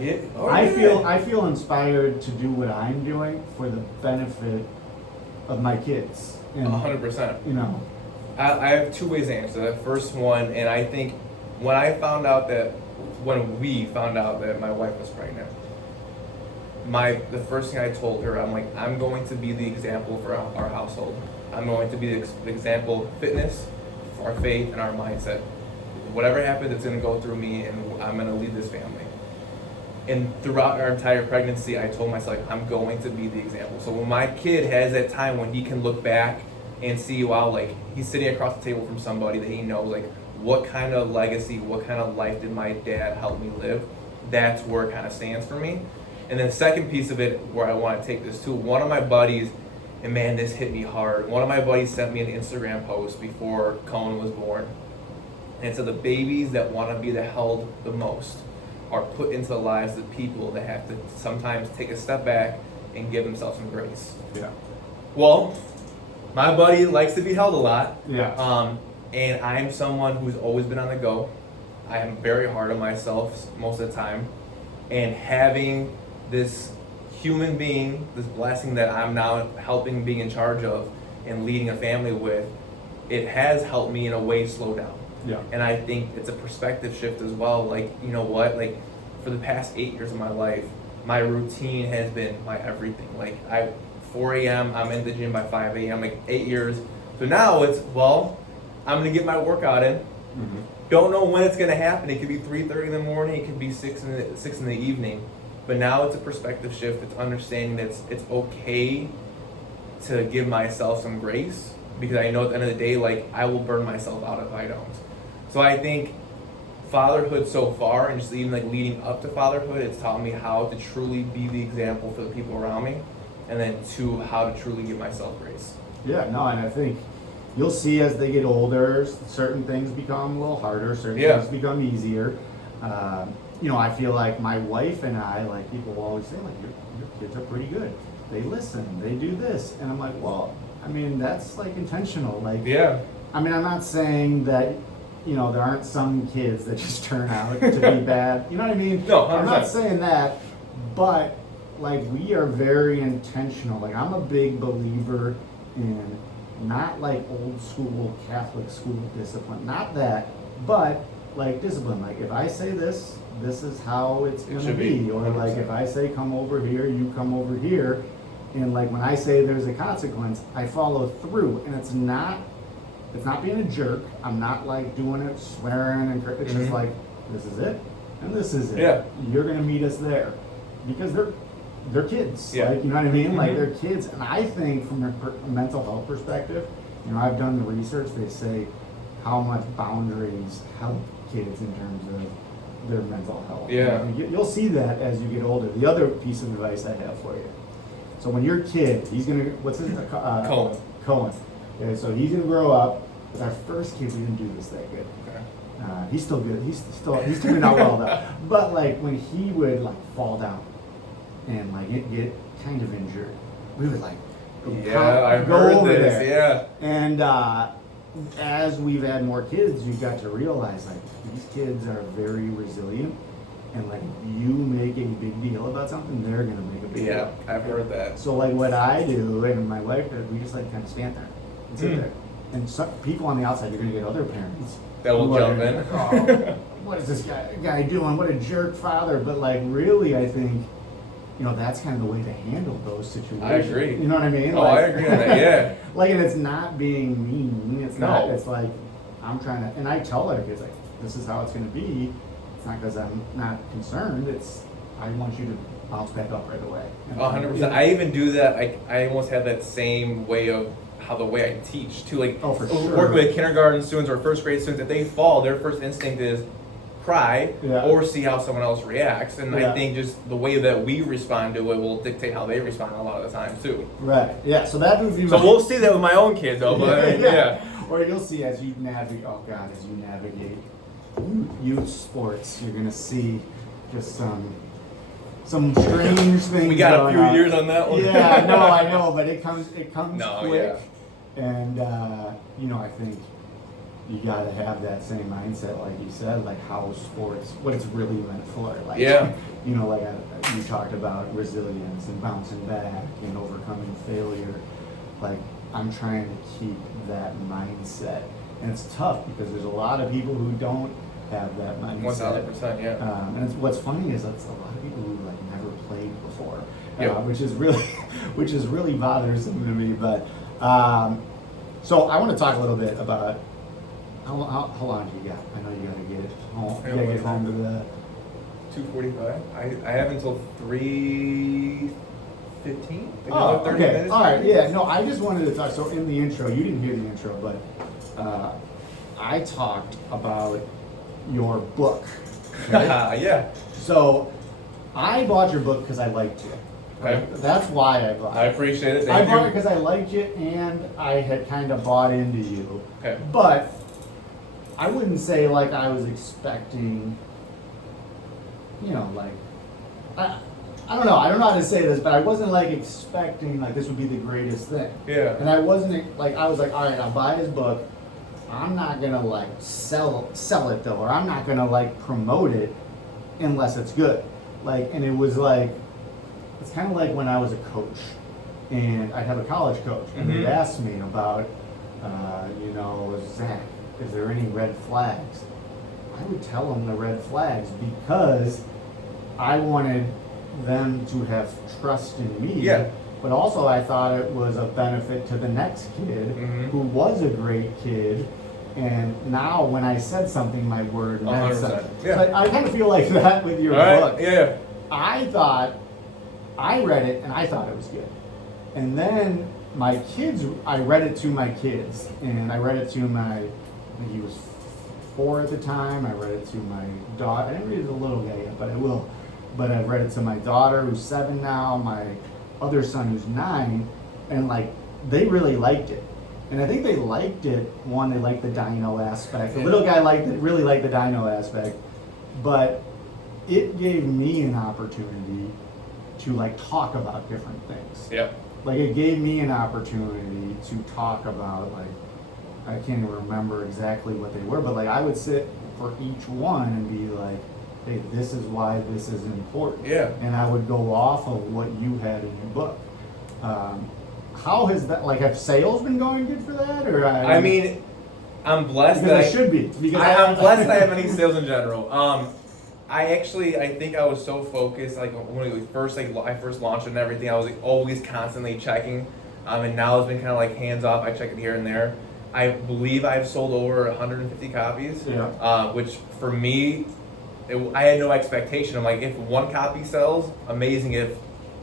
I feel inspired to do what I'm doing for the benefit of my kids. And, 100%. You know. I have 2 ways to answer that. First one, and I think when we found out that my wife was pregnant, the first thing I told her, I'm like, I'm going to be the example for our household. I'm going to be the example of fitness, our faith, and our mindset. Whatever happens, it's going to go through me, and I'm going to lead this family. And throughout our entire pregnancy, I told myself, like, I'm going to be the example. So when my kid has that time when he can look back and see, wow, like he's sitting across the table from somebody that he knows, like what kind of legacy, what kind of life did my dad help me live? That's where it kind of stands for me. And then the second piece of it, where I want to take this to, one of my buddies, and man, this hit me hard. One of my buddies sent me an Instagram post before Cohen was born, and it said the babies that want to be held the most are put into the lives of people that have to sometimes take a step back and give themselves some grace. Yeah. Well, my buddy likes to be held a lot. Yeah. And I'm someone who's always been on the go. I am very hard on myself most of the time. And having this human being, this blessing that I'm now helping being in charge of and leading a family with, it has helped me in a way slow down. Yeah. And I think it's a perspective shift as well. Like, you know what? Like, for the past 8 years of my life, my routine has been my everything. Like, 4 a.m., I'm in the gym by 5 a.m., like 8 years. So now it's, well, I'm going to get my workout in. Mm-hmm. Don't know when it's going to happen. It could be 3:30 in the morning. It could be 6 in the evening. But now it's a perspective shift. It's understanding that it's okay to give myself some grace, because I know at the end of the day, like, I will burn myself out if I don't. So I think fatherhood so far, and just even like leading up to fatherhood, it's taught me how to truly be the example for the people around me, and then 2, how to truly give myself grace. Yeah, no, and I think you'll see as they get older, certain things become a little harder, certain things become easier. You know, I feel like my wife and I, like, people will always say, like, your kids are pretty good. They listen, they do this. And I'm like, well, I mean, that's like intentional. Like, yeah. I mean, I'm not saying that, you know, there aren't some kids that just turn out to be bad. You know what I mean? No, 100%. I'm not saying that, but like, we are very intentional. Like, I'm a big believer in not like old school Catholic school discipline, not that, but like discipline. Like, if I say this is how it's gonna be. Or like, if I say come over here, you come over here. And like, when I say there's a consequence, I follow through. And it's not being a jerk. I'm not like doing it, swearing, and it's just like, this is it, and this is it. Yeah. You're gonna meet us there, because they're kids. Yeah. Like, you know what I mean? Like, they're kids. And I think from a mental health perspective, you know, I've done the research. They say how much boundaries help kids in terms of their mental health. Yeah. And you'll see that as you get older. The other piece of advice I have for you. So when your kid, he's gonna, what's his name? Cohen. Okay, so he's gonna grow up. With our first kid, we didn't do this that good. Okay. He's still good. He's turning out well though. But like, when he would like fall down and like get kind of injured, we would like I go heard over this. there. Yeah. And as we've had more kids, you've got to realize like these kids are very resilient, and like if you make a big deal about something, they're gonna make a big Yeah, deal. I've heard that. So like what I do and my wife, we just like kind of stand there and sit there. And some people on the outside, you're gonna get other parents That will who are jump in. like, oh, what is this guy doing? What a jerk father! But like really, I think. That's kind of the way to handle those situations. I agree. You know what I mean? Oh, I agree on that, yeah. Like, and it's not being mean. It's not, No. it's like, I'm trying to, and I tell our kids, like, this is how it's going to be. It's not because I'm not concerned. It's, I want you to bounce back up right away. 100%. I even do that. I almost have that same way of the way I teach too. Like, Oh, for sure. working with kindergarten students or first grade students, if they fall, their first instinct is cry or see how someone else reacts. And I think just the way that we respond to it will dictate how they respond a lot of the time too. Right. Yeah. So that would be. So we'll see that with my own kids though. But Or you'll see as you navigate. Oh God, as you navigate youth sports, you're gonna see just some strange things. We got a few on. years on that one. Yeah. No, I know, but it comes quick. And I think you got to have that same mindset, like you said, like how sports, what it's really meant for. Like, like you talked about resilience and bouncing back and overcoming failure. Like, I'm trying to keep that mindset. And it's tough because there's a lot of people who don't have that mindset. 1,000%, yeah. And what's funny is that's a lot of people who like never played before, which is really bothersome to me. But so I want to talk a little bit about how long do you got? I know you got to get home. You got to get home to the 2:45. I have until 3:15. Oh, 30 okay. minutes. All right. Yeah. No, I just wanted to talk. So in the intro, you didn't hear the intro, but I talked about your book. Okay? Yeah. So I bought your book because I liked you. Okay. That's why I bought it. I appreciate it. I Thank bought it you. because I liked you and I had kind of bought into you. Okay. But I wouldn't say like I was expecting, like, I don't know. I don't know how to say this, but I wasn't like expecting like this would be the greatest thing. Yeah. And I wasn't like, I was like, all right, I'll buy his book. I'm not gonna like sell it though, or I'm not gonna like promote it unless it's good. Like, and it was like, it's kind of like when I was a coach, and I'd have a college coach, and they'd ask me about, Zach, is there any red flags? I would tell them the red flags because I wanted them to have trust in me. Yeah. But also I thought it was a benefit to the next kid who was a great kid. And now when I said something, my word meant 100%. something. Yeah. So I kind of feel like that with your book. Yeah. I read it and I thought it was good. And then I read it to my kids. And I read it to I think he was 4 at the time. I read it to my daughter. I didn't read it to the little guy yet, but I will. But I read it to my daughter who's 7 now, my other son who's 9, and like they really liked it. And I think they liked it, one, they liked the dino aspect. The little guy really liked the dino aspect. But it gave me an opportunity to like talk about different things. Yep. Like it gave me an opportunity to talk about like, I can't even remember exactly what they were, but like I would sit for each one and be like, hey, this is why this is important. Yeah. And I would go off of what you had in your book. How has that, like, have sales been going good for that? Or I mean, I'm blessed because that I should be. Because I'm blessed that I have any sales in general. I think I was so focused, like when I first launched it and everything, I was like, always constantly checking. And now it's been kind of like hands off. I check it here and there. I believe I've sold over 150 copies, which for me, I had no expectation. I'm like, if 1 copy sells, amazing. If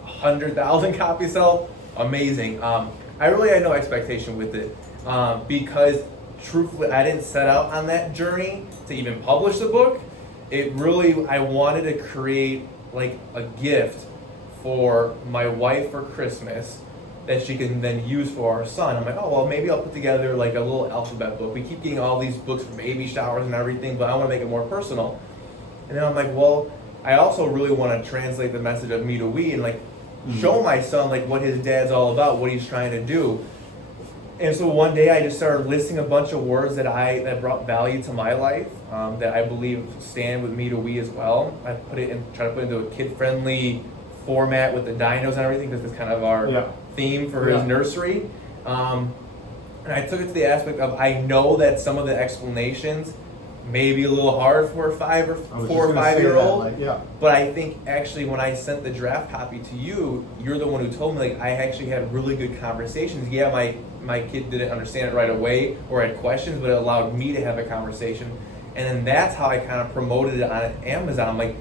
100,000 copies sell, amazing. I really had no expectation with it because truthfully, I didn't set out on that journey to even publish the book. I wanted to create like a gift for my wife for Christmas that she can then use for our son. I'm like, oh, well, maybe I'll put together like a little alphabet book. We keep getting all these books for baby showers and everything, but I want to make it more personal. And then I'm like, well, I also really want to translate the message of Me2We and like show my son like what his dad's all about, what he's trying to do. And so one day I just started listing a bunch of words that brought value to my life, that I believe stand with Me2We as well. I try to put it into a kid-friendly format with the dinos and everything, because it's kind of our theme for his nursery. And I took it to the aspect of, I know that some of the explanations may be a little hard for a 4 or 5 year old. But I think actually when I sent the draft copy to you, you're the one who told me, like, I actually had really good conversations. Yeah, my kid didn't understand it right away or had questions, but it allowed me to have a conversation. And then that's how I kind of promoted it on Amazon. I'm like,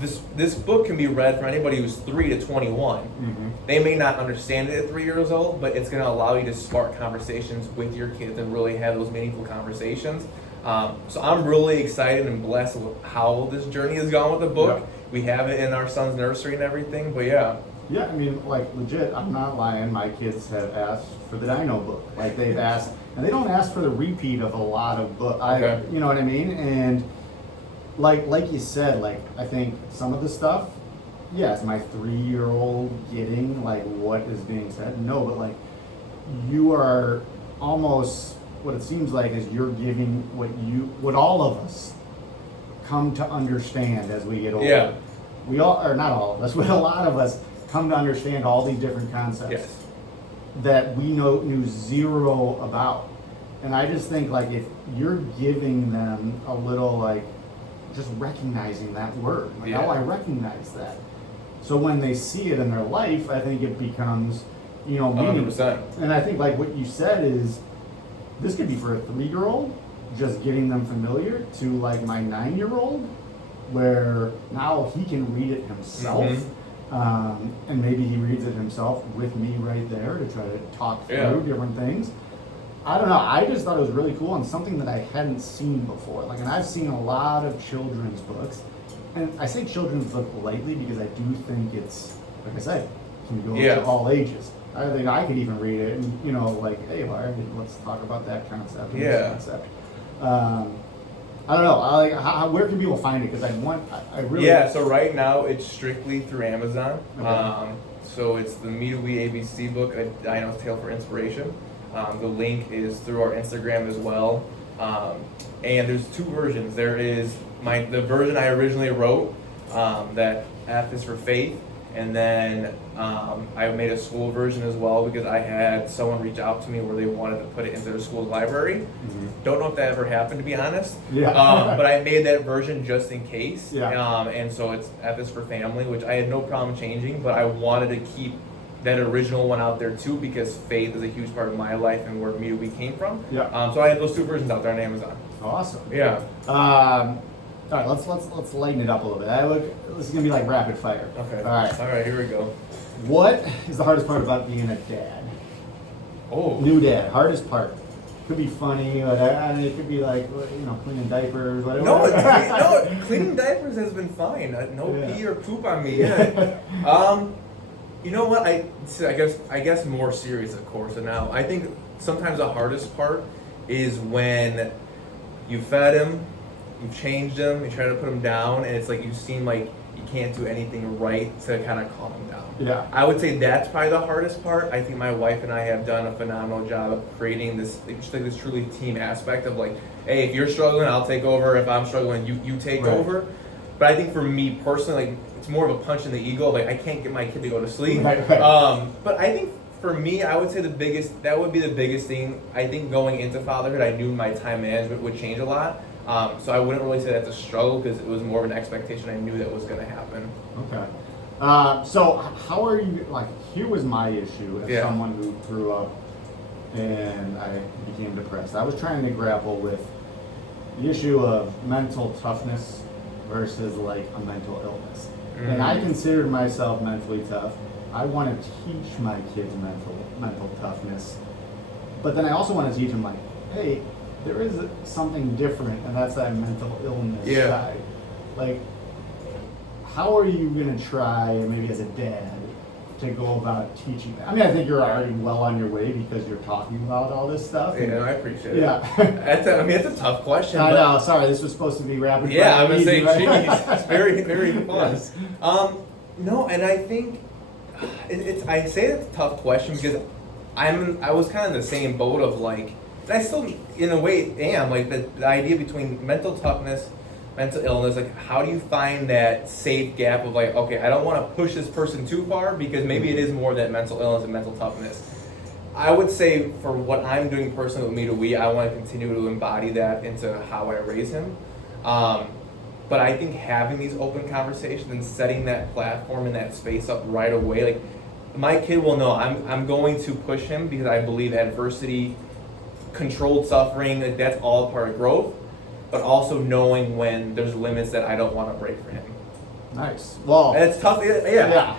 this book can be read for anybody who's 3 to 21. They may not understand it at 3 years old, but it's going to allow you to spark conversations with your kids and really have those meaningful conversations. So I'm really excited and blessed with how this journey has gone with the book. We have it in our son's nursery and everything, but yeah. Yeah, I mean, like, legit, I'm not lying. My kids have asked for the Dino book. Like, they've asked, and they don't ask for the repeat of a lot of books. You know what I mean? And like you said, like, I think some of the stuff, yes, my 3-year-old getting, like, what is being said? No, but, like, you are almost, what it seems like is you're giving what all of us come to understand as we get older. Yeah. We all, or not all of us, but a lot of us come to understand all these different concepts that we knew zero about. And I just think, like, if you're giving them a little, like, just recognizing that word, like, oh, I recognize that. So when they see it in their life, I think it becomes, you know, meaningful. 100%. And I think, like, what you said is, this could be for a 3-year-old, just getting them familiar, to, like, my 9-year-old, where now he can read it himself. And maybe he reads it himself with me right there to try to talk through different things. I don't know, I just thought it was really cool and something that I hadn't seen before. Like, and I've seen a lot of children's books, and I say children's book lightly because I do think it's, like I said, can go to all ages. I think I could even read it and, you know, like, hey, Larry, let's talk about that concept and this concept. I don't know. Where can people find it? Because I really. Yeah. So right now it's strictly through Amazon. So it's the Me2We ABC book, A Dino's Tale for Inspiration. The link is through our Instagram as well. And there's 2 versions. There is the version I originally wrote, that F is for faith. And then I made a school version as well because I had someone reach out to me where they wanted to put it into their school's library. Don't know if that ever happened, to be honest. But I made that version just in case. And so it's F is for family, which I had no problem changing, but I wanted to keep that original one out there too because faith is a huge part of my life and where Me2We came from. So I have those 2 versions out there on Amazon. Awesome. Yeah. All right, let's lighten it up a little bit. This is gonna be like rapid fire. Okay. All right, here we go. What is the hardest part about being a dad? Oh. New dad, hardest part. Could be funny, but it could be like, you know, cleaning diapers, whatever. No, cleaning diapers has been fine. No pee or poop on me yet. You know what? I guess more serious, of course. And now I think sometimes the hardest part is when you fed him. You changed him, you try to put him down, and it's like you seem like you can't do anything right to kind of calm him down. I would say that's probably the hardest part. I think my wife and I have done a phenomenal job of creating this truly team aspect of like, hey, if you're struggling, I'll take over. If I'm struggling, you take over. But I think for me personally, like, it's more of a punch in the ego. Like, I can't get my kid to go to sleep. But I think for me, I would say that would be the biggest thing. I think going into fatherhood, I knew my time management would change a lot. So I wouldn't really say that's a struggle because it was more of an expectation. I knew that was going to happen. Okay. So how are you, like, here was my issue as someone who grew up and I became depressed. I was trying to grapple with the issue of mental toughness versus, like, a mental illness. And I considered myself mentally tough. I want to teach my kids mental toughness. But then I also want to teach them, like, hey, there is something different, and that's that mental illness side. Like, how are you going to try, maybe as a dad, to go about teaching that? I mean, I think you're already well on your way because you're talking about all this stuff. Yeah, I appreciate it. That's a tough question. I know, sorry, this was supposed to be rapid fire. I'm going to say, geez, it's very, very fun. No, and I think I say it's a tough question because I was kind of in the same boat of like, and I still in a way am like the idea between mental toughness, mental illness, like how do you find that safe gap of like, okay, I don't want to push this person too far because maybe it is more than mental illness and mental toughness. I would say for what I'm doing personally with Me2We, I want to continue to embody that into how I raise him. But I think having these open conversations and setting that platform and that space up right away, like my kid will know I'm going to push him because I believe adversity, controlled suffering, like that's all part of growth, but also knowing when there's limits that I don't want to break for him. Nice. Well, and it's tough. Yeah.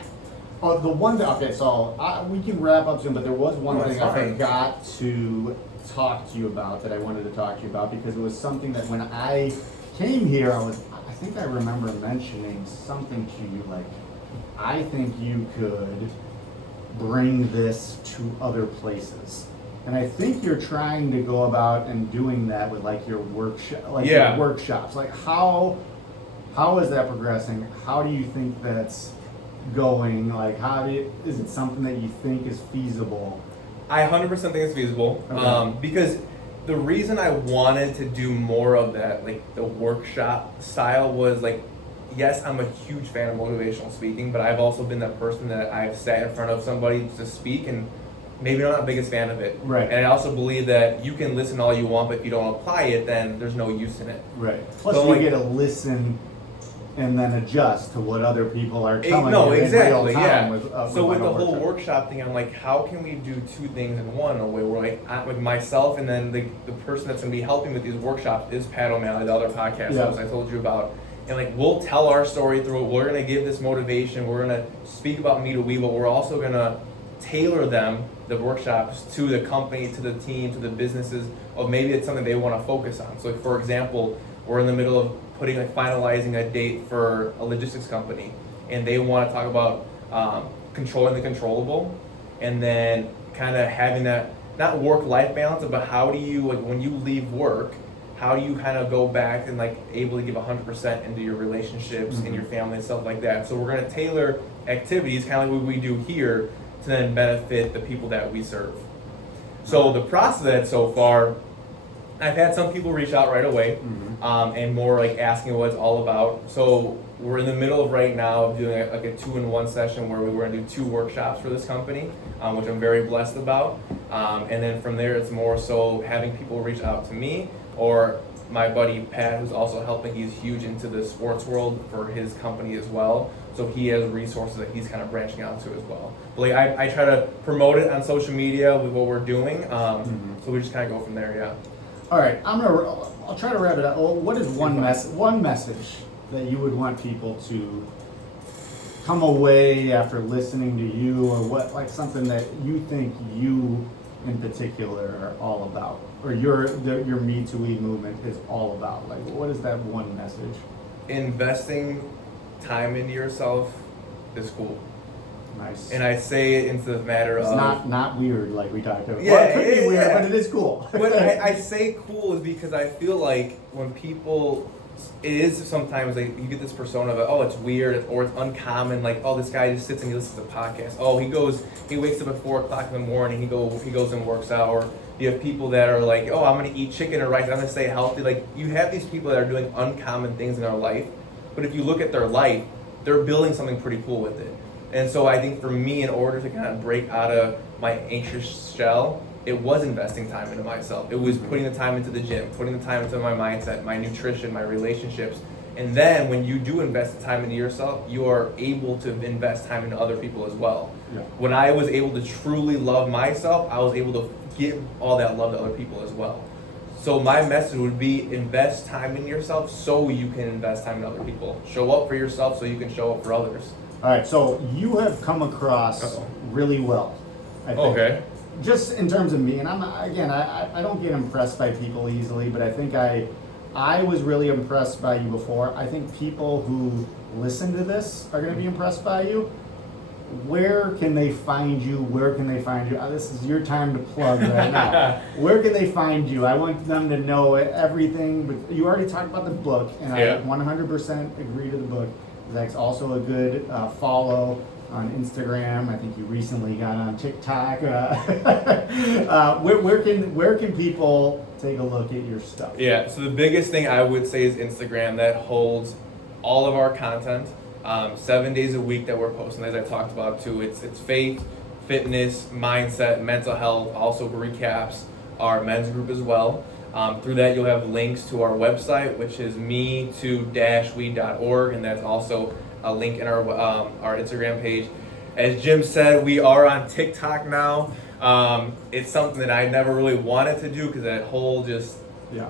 The one thing, okay, so we can wrap up soon, but there was one thing I forgot to talk to you about that I wanted to talk to you about because it was something that when I came here, I think I remember mentioning something to you like, I think you could bring this to other places. And I think you're trying to go about and doing that with like your your workshops. Like how is that progressing? How do you think that's going? Like is it something that you think is feasible? I 100% think it's feasible. Okay. Because the reason I wanted to do more of that, like the workshop style, was like, yes, I'm a huge fan of motivational speaking, but I've also been that person that I've sat in front of somebody to speak and maybe I'm not the biggest fan of it. Right. And I also believe that you can listen all you want, but if you don't apply it, then there's no use in it. Right. Plus So you like, get to listen and then adjust to what other people are telling no, you exactly, in real time. yeah. So with the whole workshop thing, I'm like, how can we do two things in one? In a way where like myself and then the person that's gonna be helping with these workshops is Pat O'Malley, the other podcast host I told you about. And like we'll tell our story through it. We're gonna give this motivation. We're gonna speak about Me2We, but we're also gonna tailor them, the workshops, to the company, to the team, to the businesses, of maybe it's something they want to focus on. So like, for example, we're in the middle of finalizing a date for a logistics company, and they want to talk about controlling the controllable, and then kind of having that not work-life balance, but how do you, like when you leave work, how do you kind of go back and like able to give 100% into your relationships and your family and stuff like that. So we're going to tailor activities kind of like what we do here to then benefit the people that we serve. So the process of that so far, I've had some people reach out right away and more like asking what it's all about. So we're in the middle of right now of doing like a 2-in-1 session where we're going to do 2 workshops for this company, which I'm very blessed about. And then from there, it's more so having people reach out to me or my buddy Pat, who's also helping. He's huge into the sports world for his company as well. So he has resources that he's kind of branching out to as well. But like I try to promote it on social media with what we're doing. So we just kind of go from there, yeah. All right, I'll try to wrap it up. Well, what is one message that you would want people to come away after listening to you, or what, like something that you think you in particular are all about, or your Me2We movement is all about? Like, what is that one message? Investing time into yourself is cool. Nice. And I say it into the matter it's of not weird like we talked about. Yeah, Well, it could be weird, yeah. but it is cool. When I say cool is because I feel like when people, it is sometimes like you get this persona of oh it's weird or it's uncommon, like oh this guy just sits and he listens to podcasts. Oh he wakes up at 4 o'clock in the morning, he goes and works out. Or you have people that are like oh I'm gonna eat chicken or rice, I'm gonna stay healthy. Like you have these people that are doing uncommon things in their life, but if you look at their life, they're building something pretty cool with it. And so I think for me, in order to kind of break out of my anxious shell, it was investing time into myself. It was putting the time into the gym, putting the time into my mindset, my nutrition, my relationships. And then when you do invest the time into yourself, you are able to invest time into other people as well. Yeah. When I was able to truly love myself, I was able to give all that love to other people as well. So my message would be invest time in yourself so you can invest time in other people. Show up for yourself so you can show up for others. All right, so you have come across really well, I think. Okay. Just in terms of me, and I don't get impressed by people easily, but I think I was really impressed by you before. I think people who listen to this are going to be impressed by you. Where can they find you? Where can they find you? This is your time to plug right now. Where can they find you? I want them to know everything, but you already talked about the book, and I 100% agree to the book. Zach's also a good follow on Instagram. I think you recently got on TikTok. Where can people take a look at your stuff? Yeah, so the biggest thing I would say is Instagram. That holds all of our content, 7 days a week that we're posting, as I talked about too. It's faith, fitness, mindset, mental health, also recaps our men's group as well. Through that, you'll have links to our website, which is Me2We.org, and that's also a link in our Instagram page. As Jim said, we are on TikTok now. It's something that I never really wanted to do because that whole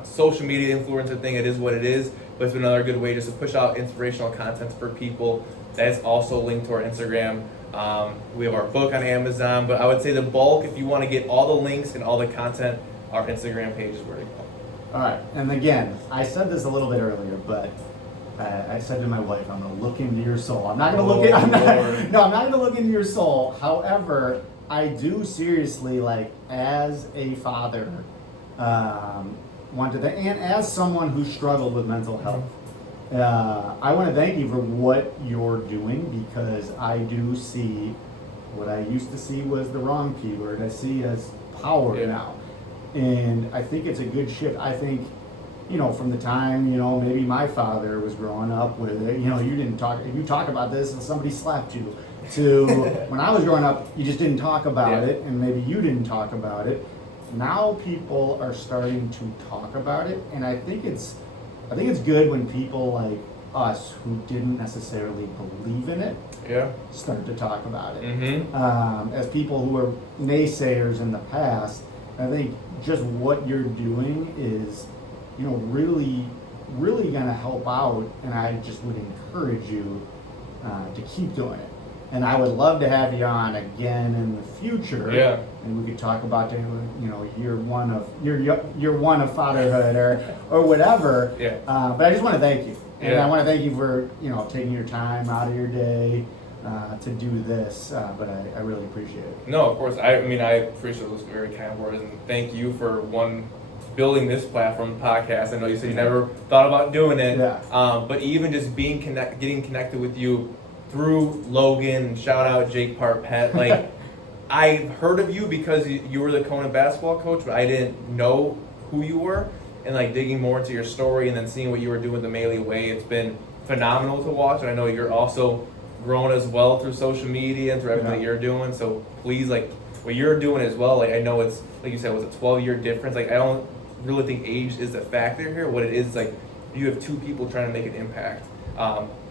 social media influencer thing, it is what it is. But it's been another good way just to push out inspirational content for people. That's also linked to our Instagram. We have our book on Amazon, but I would say the bulk, if you want to get all the links and all the content, our Instagram page is where to go. All right, and again, I said this a little bit earlier, but I said to my wife, I'm going to look into your soul. I'm not going to look at. I'm not going to look into your soul. However, I do seriously, like, as a father, want to thank, and as someone who struggled with mental health, I want to thank you for what you're doing, because I do see what I used to see was the wrong P word. I see as power now. And I think it's a good shift. I think, from the time, maybe my father was growing up with it, you talk about this and somebody slapped you, to when I was growing up, you just didn't talk about it, and maybe you didn't talk about it. Now people are starting to talk about it, and I think it's good when people like us who didn't necessarily believe in it start to talk about it. Mm-hmm. As people who were naysayers in the past, I think just what you're doing is, really, really going to help out, and I just would encourage you to keep doing it. And I would love to have you on again in the future. Yeah. And we could talk about year one of fatherhood or whatever. Yeah. But I just want to thank you, and Yeah. I want to thank you for taking your time out of your day to do this. But I really appreciate it. No, of course. I appreciate those very kind words, and thank you for building this platform podcast. I know you said you never thought about doing it. Yeah. But even just getting connected with you through Logan, shout out Jake Parpet. Like, I heard of you because you were the Kona basketball coach, but I didn't know who you were. And like digging more into your story and then seeing what you were doing with the Maley Way, it's been phenomenal to watch. And I know you're also growing as well through social media and through everything that you're doing. So please, like, what you're doing as well. Like, I know it's, like you said, it was a 12-year difference. Like, I don't really think age is the factor here. What it is, like, you have two people trying to make an impact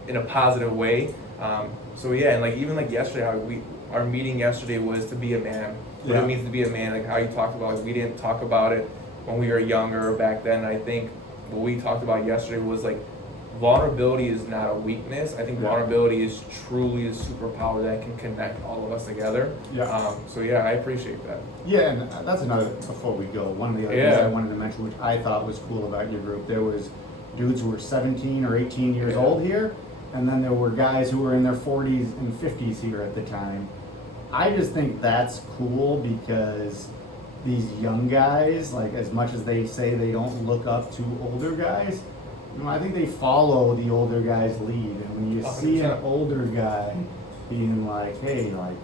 in a positive way. And like even like yesterday, our meeting yesterday was to be a man. What it means to be a man, like how you talked about, like, we didn't talk about it when we were younger or back then. I think what we talked about yesterday was like vulnerability is not a weakness. I think vulnerability is truly a superpower that can connect all of us together. I appreciate that. Yeah, and that's another, before we go, one of the other things I wanted to mention, which I thought was cool about your group, there was dudes who were 17 or 18 years old here, and then there were guys who were in their 40s and 50s here at the time. I just think that's cool because these young guys, like, as much as they say they don't look up to older guys, I think they follow the older guy's lead. And when you 100%. see an older guy being like, hey, like,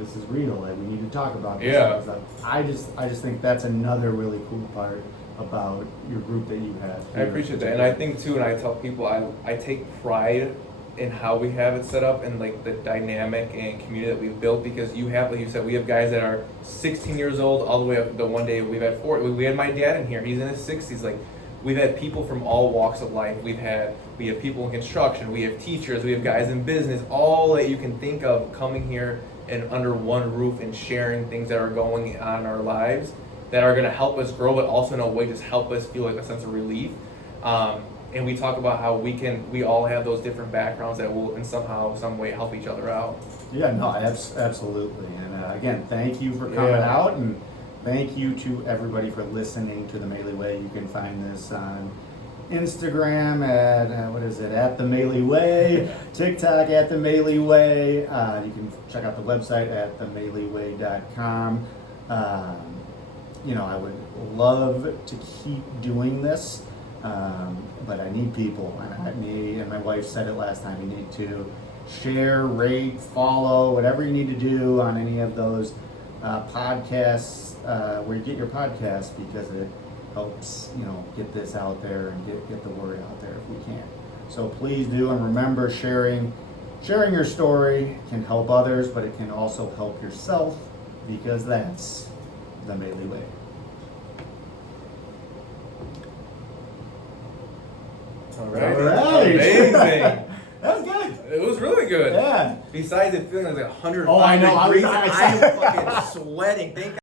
this is real, like, we need to talk about this kind of stuff. I just think that's another really cool part about your group that you have. I appreciate that, and I think too, and I tell people, I take pride in how we have it set up and like the dynamic and community that we've built, because you have, like you said, we have guys that are 16 years old all the way up. The one day we've had 40. We had my dad in here. He's in his 60s. Like, we've had people from all walks of life. We have people in construction. We have teachers. We have guys in business. All that you can think of coming here and under one roof and sharing things that are going on in our lives that are going to help us grow, but also in a way just help us feel like a sense of relief. And we talk about how we all have those different backgrounds that will in some way help each other out. Yeah, no, absolutely. And again, thank you for coming out, and thank you to everybody for listening to the Maley Way. You can find this on Instagram at, at the Maley Way, TikTok at the Maley Way. You can check out the website at themaleyway.com. I would love to keep doing this, but I need people, and me and my wife said it last time, you need to share, rate, follow, whatever you need to do on any of those podcasts where you get your podcasts, because it helps, get this out there and get the word out there if we can. So please do, and remember, sharing your story can help others, but it can also help yourself, because that's the Maley Way. All right. Amazing. That was good. It was really good. Yeah. Besides it feeling like 105 Oh, I know. degrees, I'm I'm fucking sweating. Thank